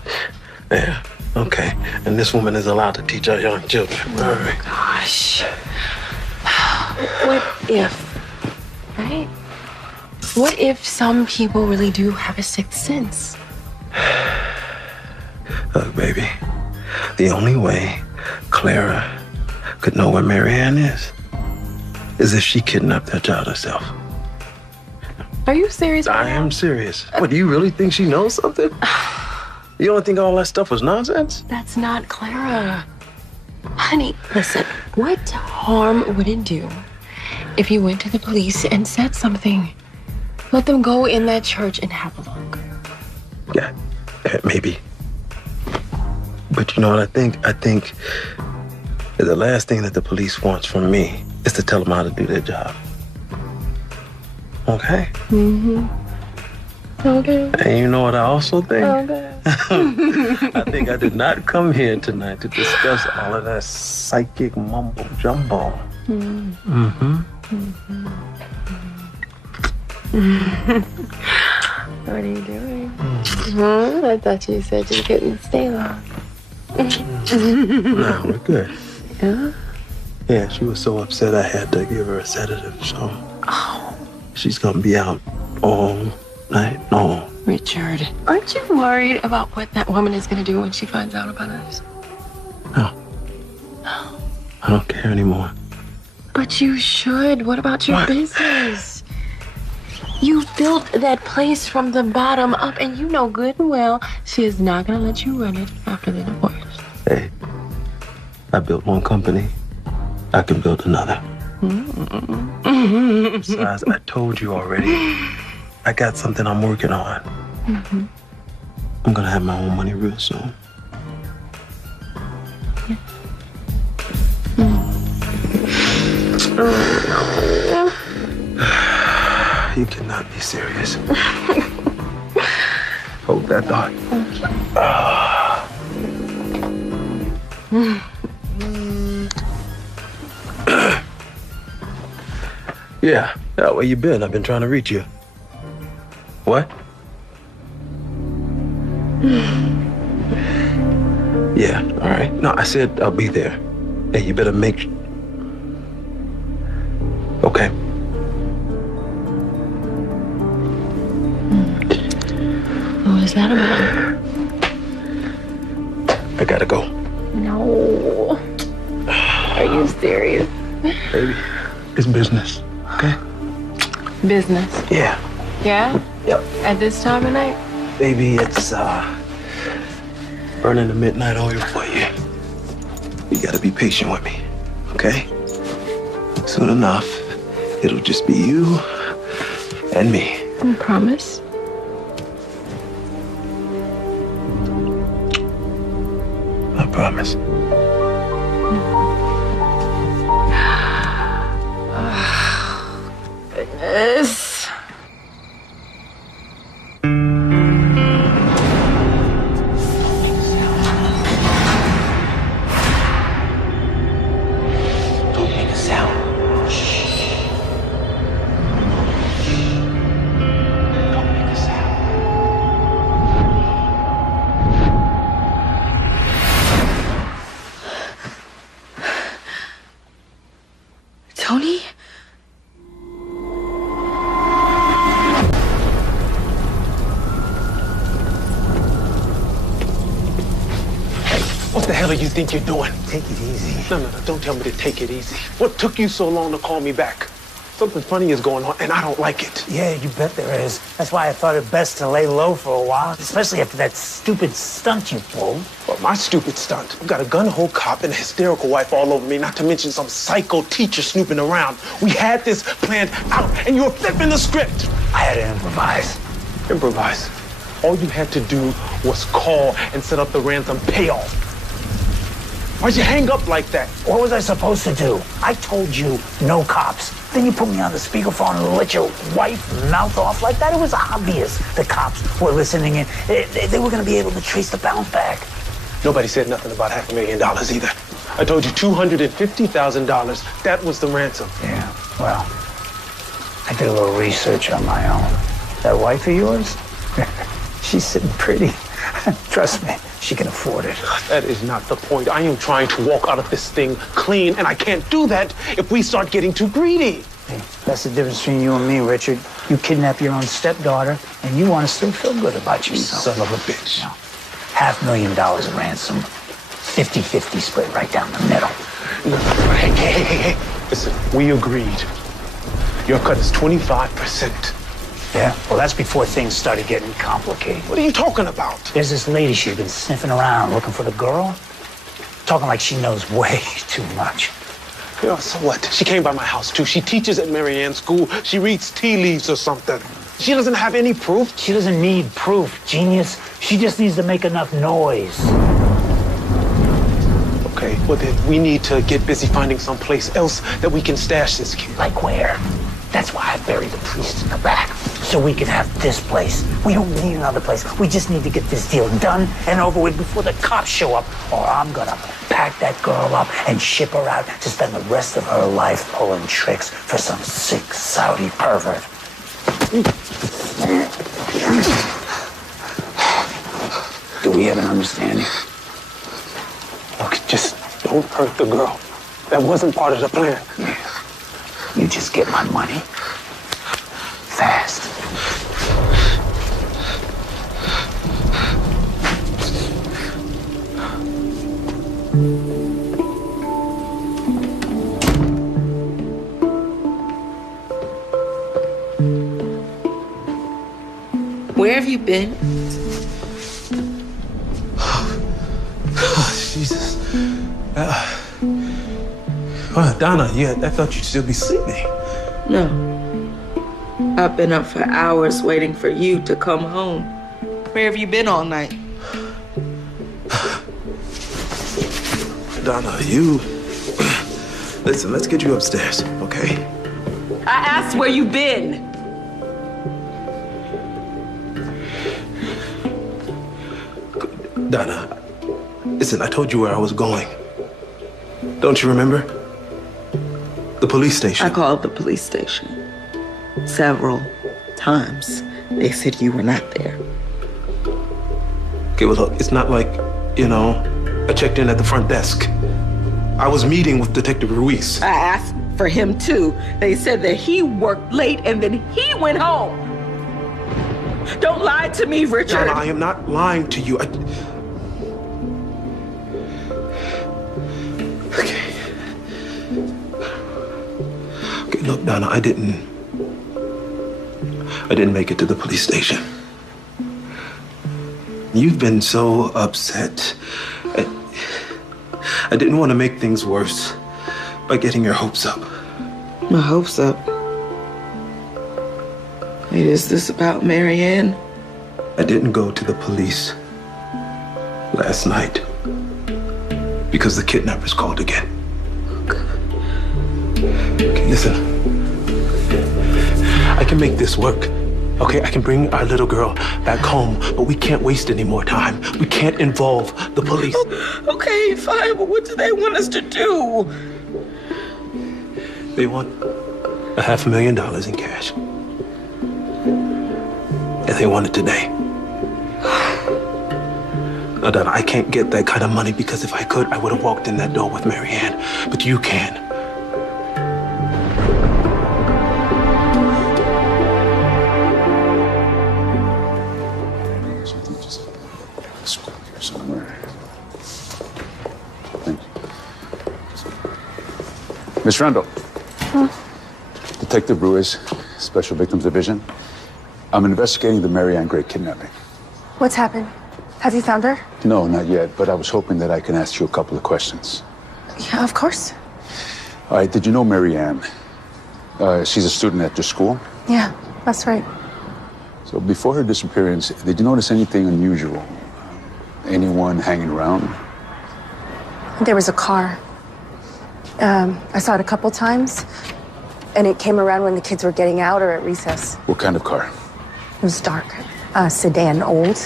Yeah, okay. And this woman is allowed to teach our young children. All right. Gosh. What if, right? What if some people really do have a sixth sense? Look, baby, the only way Clara could know where Marianne is if she kidnapped that child herself. Are you serious? I am serious. What, do you really think she knows something? You don't think all that stuff was nonsense? That's not Clara. Honey, listen, what harm would it do if you went to the police and said something? Let them go in that church and have a look. Yeah, maybe. But you know what I think? I think that the last thing that the police wants from me is to tell them how to do their job. Okay? Mm-hmm. Okay. And you know what I also think? Okay. I think I did not come here tonight to discuss all of that psychic mumbo jumbo. Mm-hmm. What are you doing? I thought you said you couldn't stay long. No, we're good. Yeah? Yeah, she was so upset I had to give her a sedative, so she's gonna be out all night long. Richard, aren't you worried about what that woman is going to do when she finds out about us? No. I don't care anymore. But you should. What about your business? You built that place from the bottom up, and you know good and well she is not going to let you run it after the divorce. Hey, I built one company. I can build another. Besides, I told you already. I got something I'm working on. I'm gonna have my own money real soon. You cannot be serious. Hold that thought. Yeah, where you been? I've been trying to reach you. What? Yeah, all right. No, I said I'll be there. Hey, you better make... Okay. What was that about? I gotta go. No. Are you serious? Baby, it's business, okay? Business. Yeah. Yeah? Yep. At this time of night? Baby, it's burning the midnight oil for you. You gotta be patient with me, okay? Soon enough, it'll just be you and me. I promise. I promise. Goodness. Don't make a sound. Don't make a sound. Tony? What the hell do you think you're doing? Take it easy. No, don't tell me to take it easy. What took you so long to call me back? Something funny is going on, and I don't like it. Yeah, you bet there is. That's why I thought it best to lay low for a while, especially after that stupid stunt you pulled. Well, my stupid stunt. I've got a gun-ho cop and a hysterical wife all over me, not to mention some psycho teacher snooping around. We had this planned out, and you were flipping the script. I had to improvise. Improvise? All you had to do was call and set up the ransom payoff. Why'd you hang up like that? What was I supposed to do? I told you no cops. Then you put me on the speakerphone and let your wife mouth off like that. It was obvious the cops were listening in. They were going to be able to trace the bounce back. Nobody said nothing about $500,000 either. I told you $250,000. That was the ransom. Yeah, well, I did a little research on my own. That wife of yours, she's sitting pretty. Trust me, she can afford it. That is not the point. I am trying to walk out of this thing clean, and I can't do that if we start getting too greedy. Hey, that's the difference between you and me, Richard. You kidnap your own stepdaughter, and you want to still feel good about yourself. Son of a bitch. No. $500,000 ransom, 50-50 split right down the middle. No. Hey. Listen, we agreed. Your cut is 25%. Yeah? Well, that's before things started getting complicated. What are you talking about? There's this lady, she's been sniffing around looking for the girl. Talking like she knows way too much. Yeah, so what? She came by my house, too. She teaches at Marianne School. She reads tea leaves or something. She doesn't have any proof. She doesn't need proof, genius. She just needs to make enough noise. Okay, well then we need to get busy finding someplace else that we can stash this kid. Like where? That's why I buried the priest in the back. So we can have this place. We don't need another place. We just need to get this deal done and over with before the cops show up, or I'm gonna pack that girl up and ship her out to spend the rest of her life pulling tricks for some sick Saudi pervert. Do we have an understanding? Look, just don't hurt the girl. That wasn't part of the plan. Yeah. You just get my money fast. Where have you been? Jesus. Donna, I thought you'd still be sleeping. No. I've been up for hours waiting for you to come home. Where have you been all night? Donna, listen, let's get you upstairs, okay? I asked where you've been. Donna, listen, I told you where I was going. Don't you remember? The police station. I called the police station several times. They said you were not there. Okay, well, look, it's not like, I checked in at the front desk. I was meeting with Detective Ruiz. I asked for him too. They said that he worked late and then he went home. Don't lie to me, Richard. Donna, I am not lying to you. Okay, look, Donna, I didn't make it to the police station. You've been so upset. I didn't want to make things worse by getting your hopes up. My hopes up? Wait, is this about Marianne? I didn't go to the police last night because the kidnappers called again. Okay, listen. I can make this work. Okay, I can bring our little girl back home, but we can't waste any more time. We can't involve the police. Okay, fine, but what do they want us to do? They want $500,000 in cash. And they want it today. Now, Donna, I can't get that kind of money because if I could, I would have walked in that door with Marianne. But you can. Miss Randall. Detective Ruiz, Special Victims Division. I'm investigating the Marianne Gray kidnapping. What's happened? Have you found her? No, not yet, but I was hoping that I can ask you a couple of questions. Yeah, of course. All right, did you know Marianne? She's a student at your school? Yeah, that's right. So before her disappearance, did you notice anything unusual? Anyone hanging around? There was a car. I saw it a couple times, and it came around when the kids were getting out or at recess. What kind of car? It was dark. Sedan, old.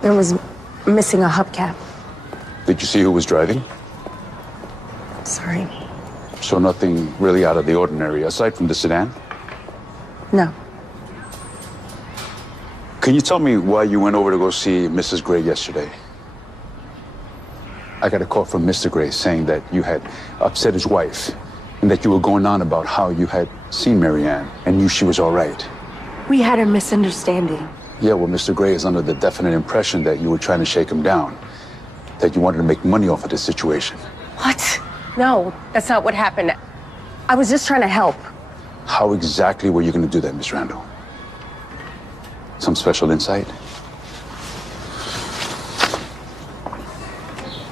There was missing a hubcap. Did you see who was driving? Sorry. So nothing really out of the ordinary, aside from the sedan? No. Can you tell me why you went over to go see Mrs. Gray yesterday? I got a call from Mr. Gray saying that you had upset his wife and that you were going on about how you had seen Marianne and knew she was all right. We had a misunderstanding. Yeah, well, Mr. Gray is under the definite impression that you were trying to shake him down, that you wanted to make money off of this situation. What? No, that's not what happened. I was just trying to help. How exactly were you going to do that, Miss Randall? Some special insight?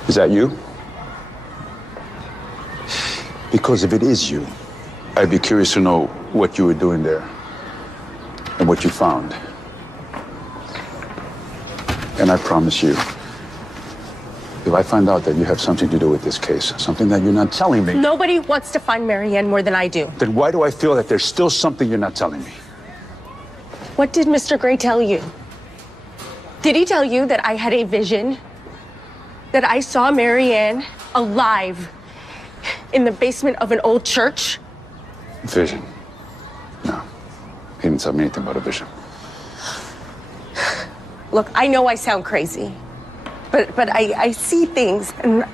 Is that you? Because if it is you, I'd be curious to know what you were doing there and what you found. And I promise you, if I find out that you have something to do with this case, something that you're not telling me, Nobody wants to find Marianne more than I do. then why do I feel that there's still something you're not telling me? What did Mr. Gray tell you? Did he tell you that I had a vision? That I saw Marianne alive in the basement of an old church? Vision? No. He didn't tell me anything about a vision. Look, I know I sound crazy, but I see things and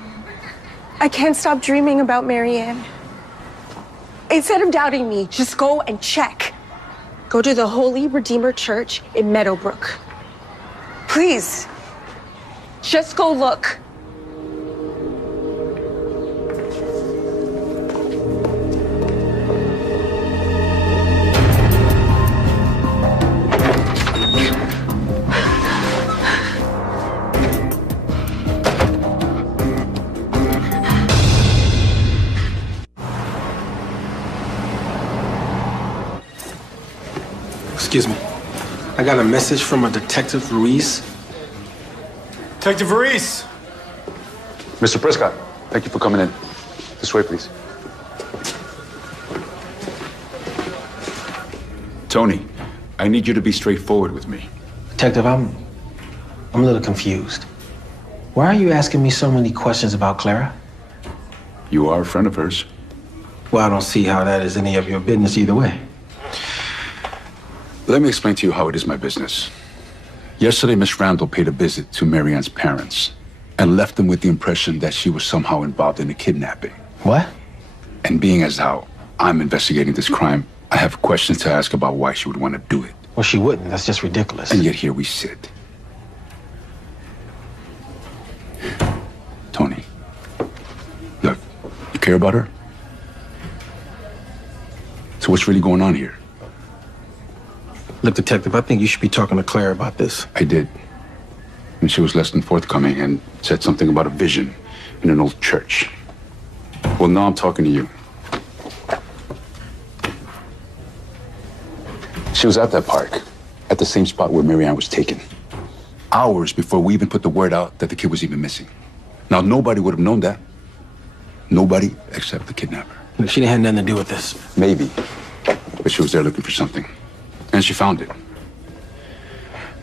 I can't stop dreaming about Marianne. Instead of doubting me, just go and check. Go to the Holy Redeemer Church in Meadowbrook. Please, just go look. Excuse me. I got a message from a Detective Ruiz. Detective Ruiz! Mr. Prescott, thank you for coming in. This way, please. Tony, I need you to be straightforward with me. Detective, I'm a little confused. Why are you asking me so many questions about Clara? You are a friend of hers. Well, I don't see how that is any of your business either way. Let me explain to you how it is my business. Yesterday, Miss Randall paid a visit to Mary Ann's parents and left them with the impression that she was somehow involved in a kidnapping. What? And being as how I'm investigating this crime, I have questions to ask about why she would want to do it. Well, she wouldn't. That's just ridiculous. And yet here we sit. Tony, look, you care about her? So what's really going on here? Look, Detective, I think you should be talking to Clara about this. I did. And she was less than forthcoming and said something about a vision in an old church. Well, now I'm talking to you. She was at that park, at the same spot where Mary Ann was taken. Hours before we even put the word out that the kid was even missing. Now, nobody would have known that. Nobody except the kidnapper. She didn't have nothing to do with this. Maybe. But she was there looking for something. And she found it.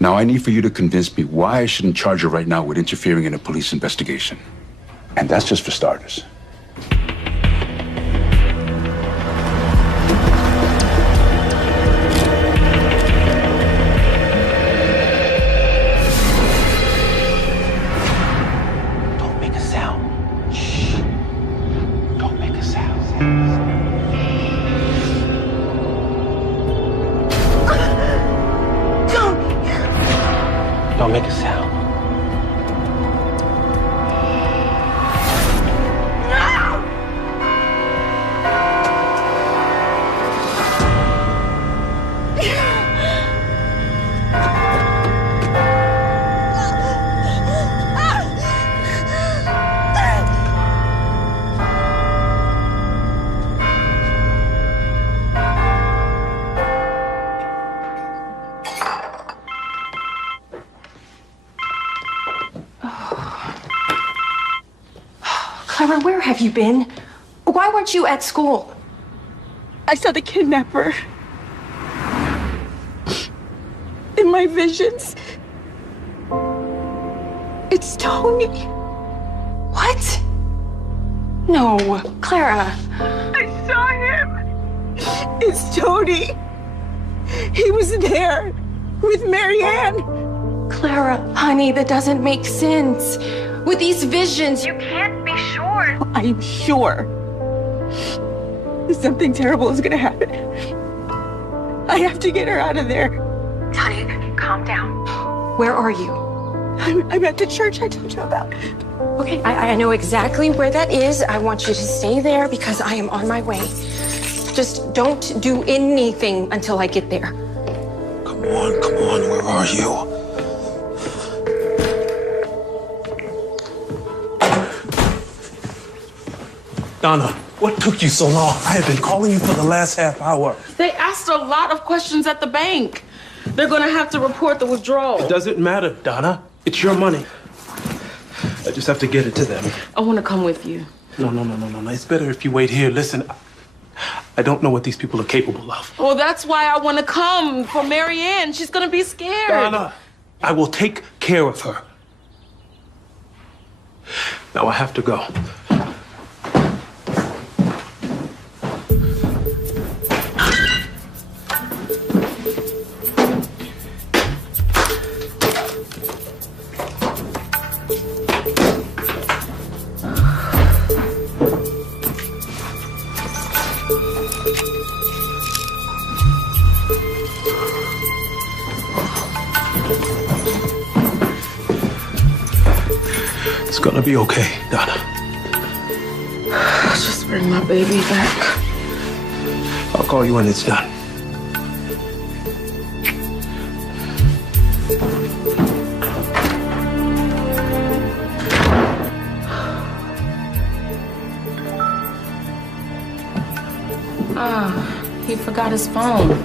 Now, I need for you to convince me why I shouldn't charge her right now with interfering in a police investigation. And that's just for starters. Don't make a sound. Shh. Don't make a sound. Don't make a sound. Clara, where have you been? Why weren't you at school? I saw the kidnapper. In my visions. It's Tony. What? No, Clara. I saw him. It's Tony. He was there with Mary Ann. Clara, honey, that doesn't make sense. With these visions, you can't be sure. I'm sure. Something terrible is gonna happen. I have to get her out of there. Honey, calm down. Where are you? I'm at the church I told you about. Okay, I know exactly where that is. I want you to stay there because I am on my way. Just don't do anything until I get there. Come on, where are you? Donna, what took you so long? I have been calling you for the last half hour. They asked a lot of questions at the bank. They're gonna have to report the withdrawal. It doesn't matter, Donna. It's your money. I just have to get it to them. I wanna come with you. No. It's better if you wait here. Listen, I don't know what these people are capable of. Well, that's why I wanna come for Mary Ann. She's gonna be scared. Donna, I will take care of her. Now I have to go. It's gonna be okay, Donna. Just bring my baby back. I'll call you when it's done. Ah, he forgot his phone.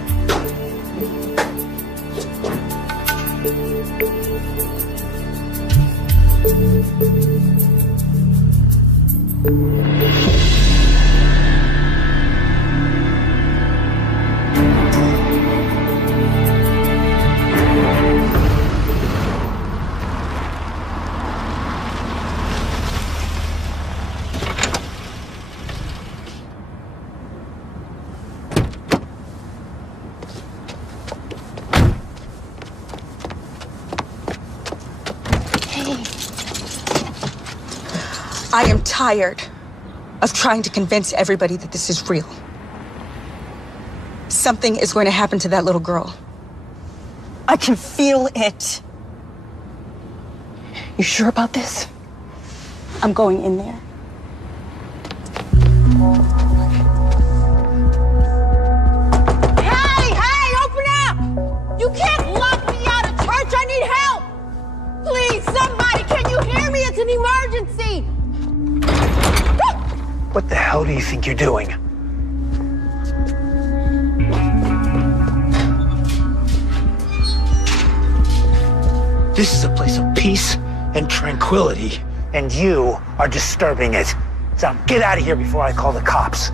I am tired of trying to convince everybody that this is real. Something is going to happen to that little girl. I can feel it. You sure about this? I'm going in there. Hey, open up! You can't lock me out of church. I need help. Please, somebody, can you hear me? It's an emergency. What the hell do you think you're doing? This is a place of peace and tranquility, and you are disturbing it. So get out of here before I call the cops.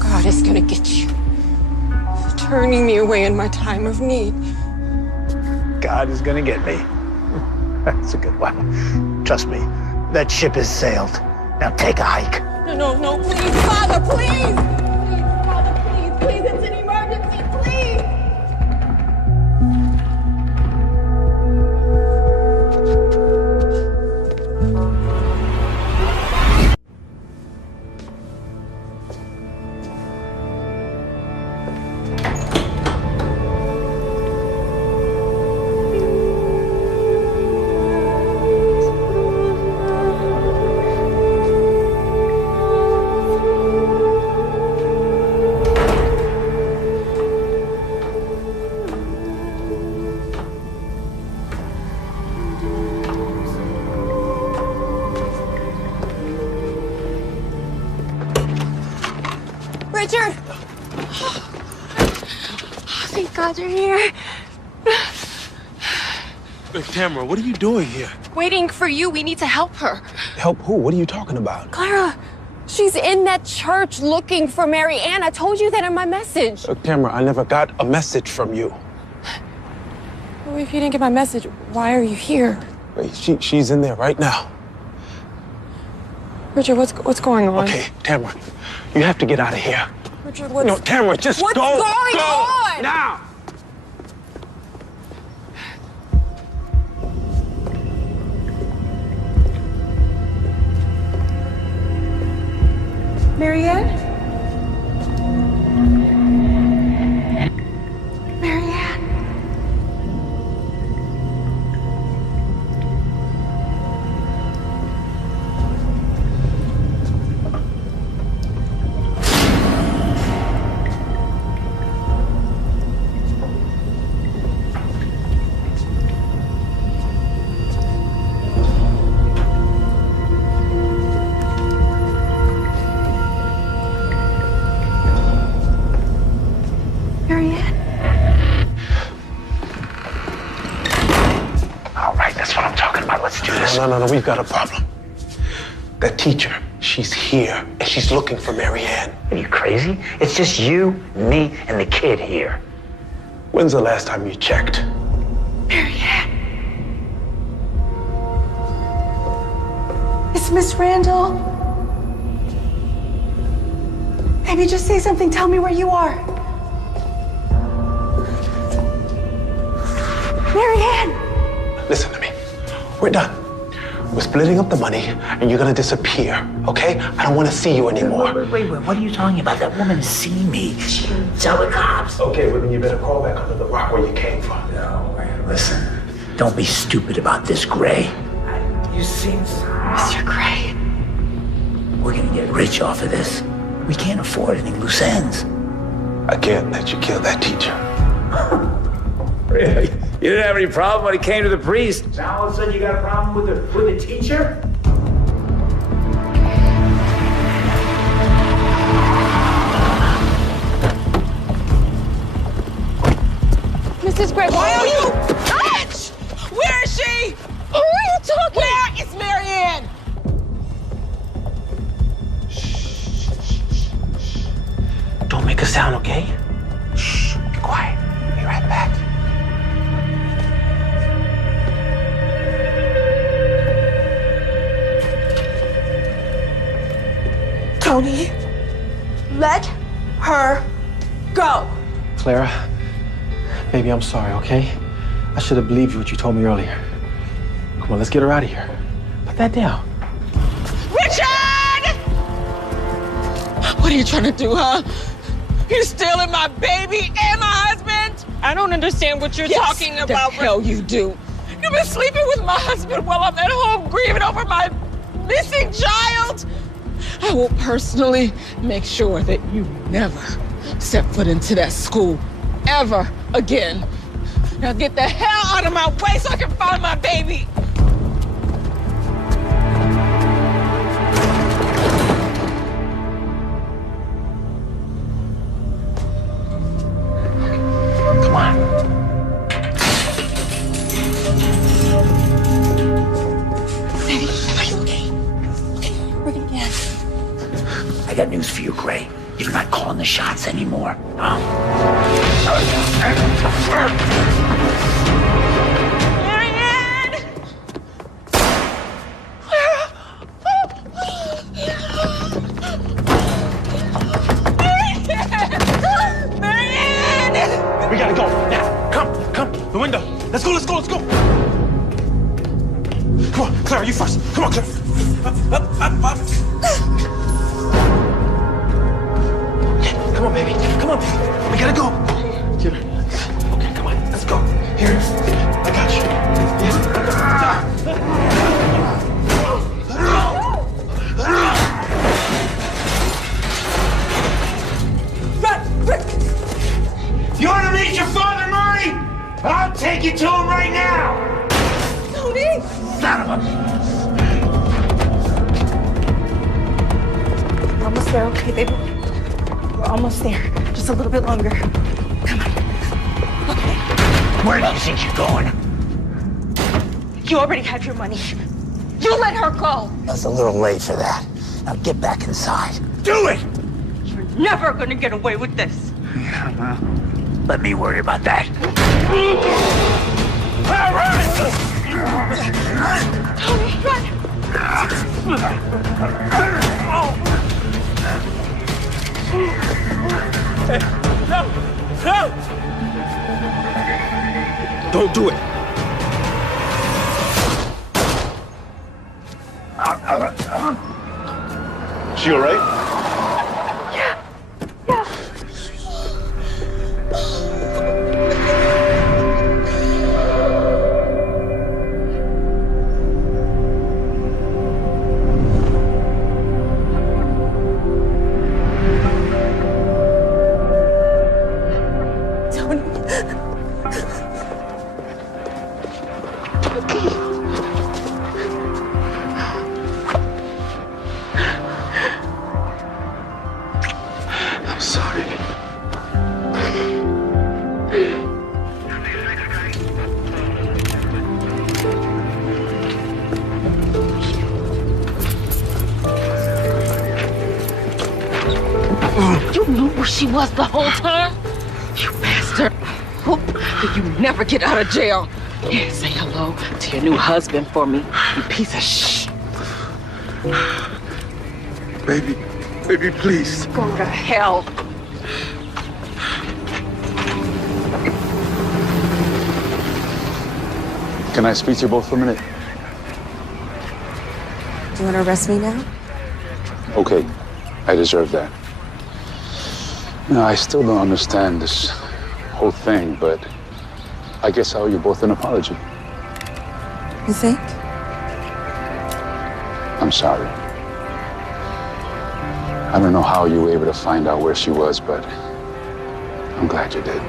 God is gonna get you for turning me away in my time of need. God is gonna get me. That's a good one. Trust me, that ship has sailed. Now take a hike. No, please, Father, please! Please, Father, please, it's an emergency, please! Richard! Oh, thank God you're here. Tamara, what are you doing here? Waiting for you. We need to help her. Help who? What are you talking about? Clara, she's in that church looking for Mary Ann. I told you that in my message. Tamara, I never got a message from you. Well, if you didn't get my message, why are you here? She's in there right now. Richard, what's going on? Okay, Tamara, you have to get out of here. Richard, what's... No, Tamara, just what's go. What's going on? Now! Mary Ann? Mary Ann? Mary Ann? All right, that's what I'm talking about. Let's do this. No, we've got a problem. That teacher, she's here, and she's looking for Mary Ann. Are you crazy? It's just you, me, and the kid here. When's the last time you checked? Mary Ann? It's Miss Randall. Baby, just say something. Tell me where you are. Mary Ann! Listen to me. We're done. We're splitting up the money, and you're gonna disappear, okay? I don't want to see you anymore. Wait, what are you talking about? That woman seen me. She can tell the cops. Okay, well then you better crawl back under the rock where you came from. No, listen. Don't be stupid about this, Gray. You seem... Mr. Gray. We're gonna get rich off of this. We can't afford any loose ends. I can't let you kill that teacher. Really? You didn't have any problem when it came to the priest. Now all of a sudden you got a problem with the teacher? sound, okay? Shh, be quiet. Be right back. Tony, let her go. Clara, baby, I'm sorry, okay? I should have believed what you told me earlier. Come on, let's get her out of here. Put that down. Richard! What are you trying to do, huh? You're stealing my baby and my husband? I don't understand what you're talking about. The hell you do. You've been sleeping with my husband while I'm at home grieving over my missing child. I will personally make sure that you never step foot into that school ever again. Now get the hell out of my way so I can find my baby. Come on. Baby, are you okay? Okay, we're gonna get. I got news for you, Gray. You're not calling the shots anymore. Marianne! Marianne! We gotta go. Now, come. The window. Let's go. Come on, Clara, you first. Come on, Clara. Up. Come on, baby. We gotta go. Get her. Okay, come on. Let's go. Here. I got you. You want to meet your father, Marty? I'll take you to him right now. Tony! Son of a... Almost there, okay, baby? We're almost there. Just a little bit longer. Come on. Okay. Where do you think you're going? You already have your money. You let her go. It's a little late for that. Now get back inside. Do it! You're never gonna get away with this. Yeah, well, let me worry about that. All right! Tony, run! No! Don't do it. She all right? I'm sorry. You knew where she was the whole time? You bastard. Hope that you never get out of jail. Yeah, say hello to your new husband for me, you piece of shh. Baby, please. Go to hell. Can I speak to you both for a minute? Do you want to arrest me now? Okay, I deserve that. No, I still don't understand this whole thing, but I guess I owe you both an apology. You think? I'm sorry. I don't know how you were able to find out where she was, but I'm glad you did.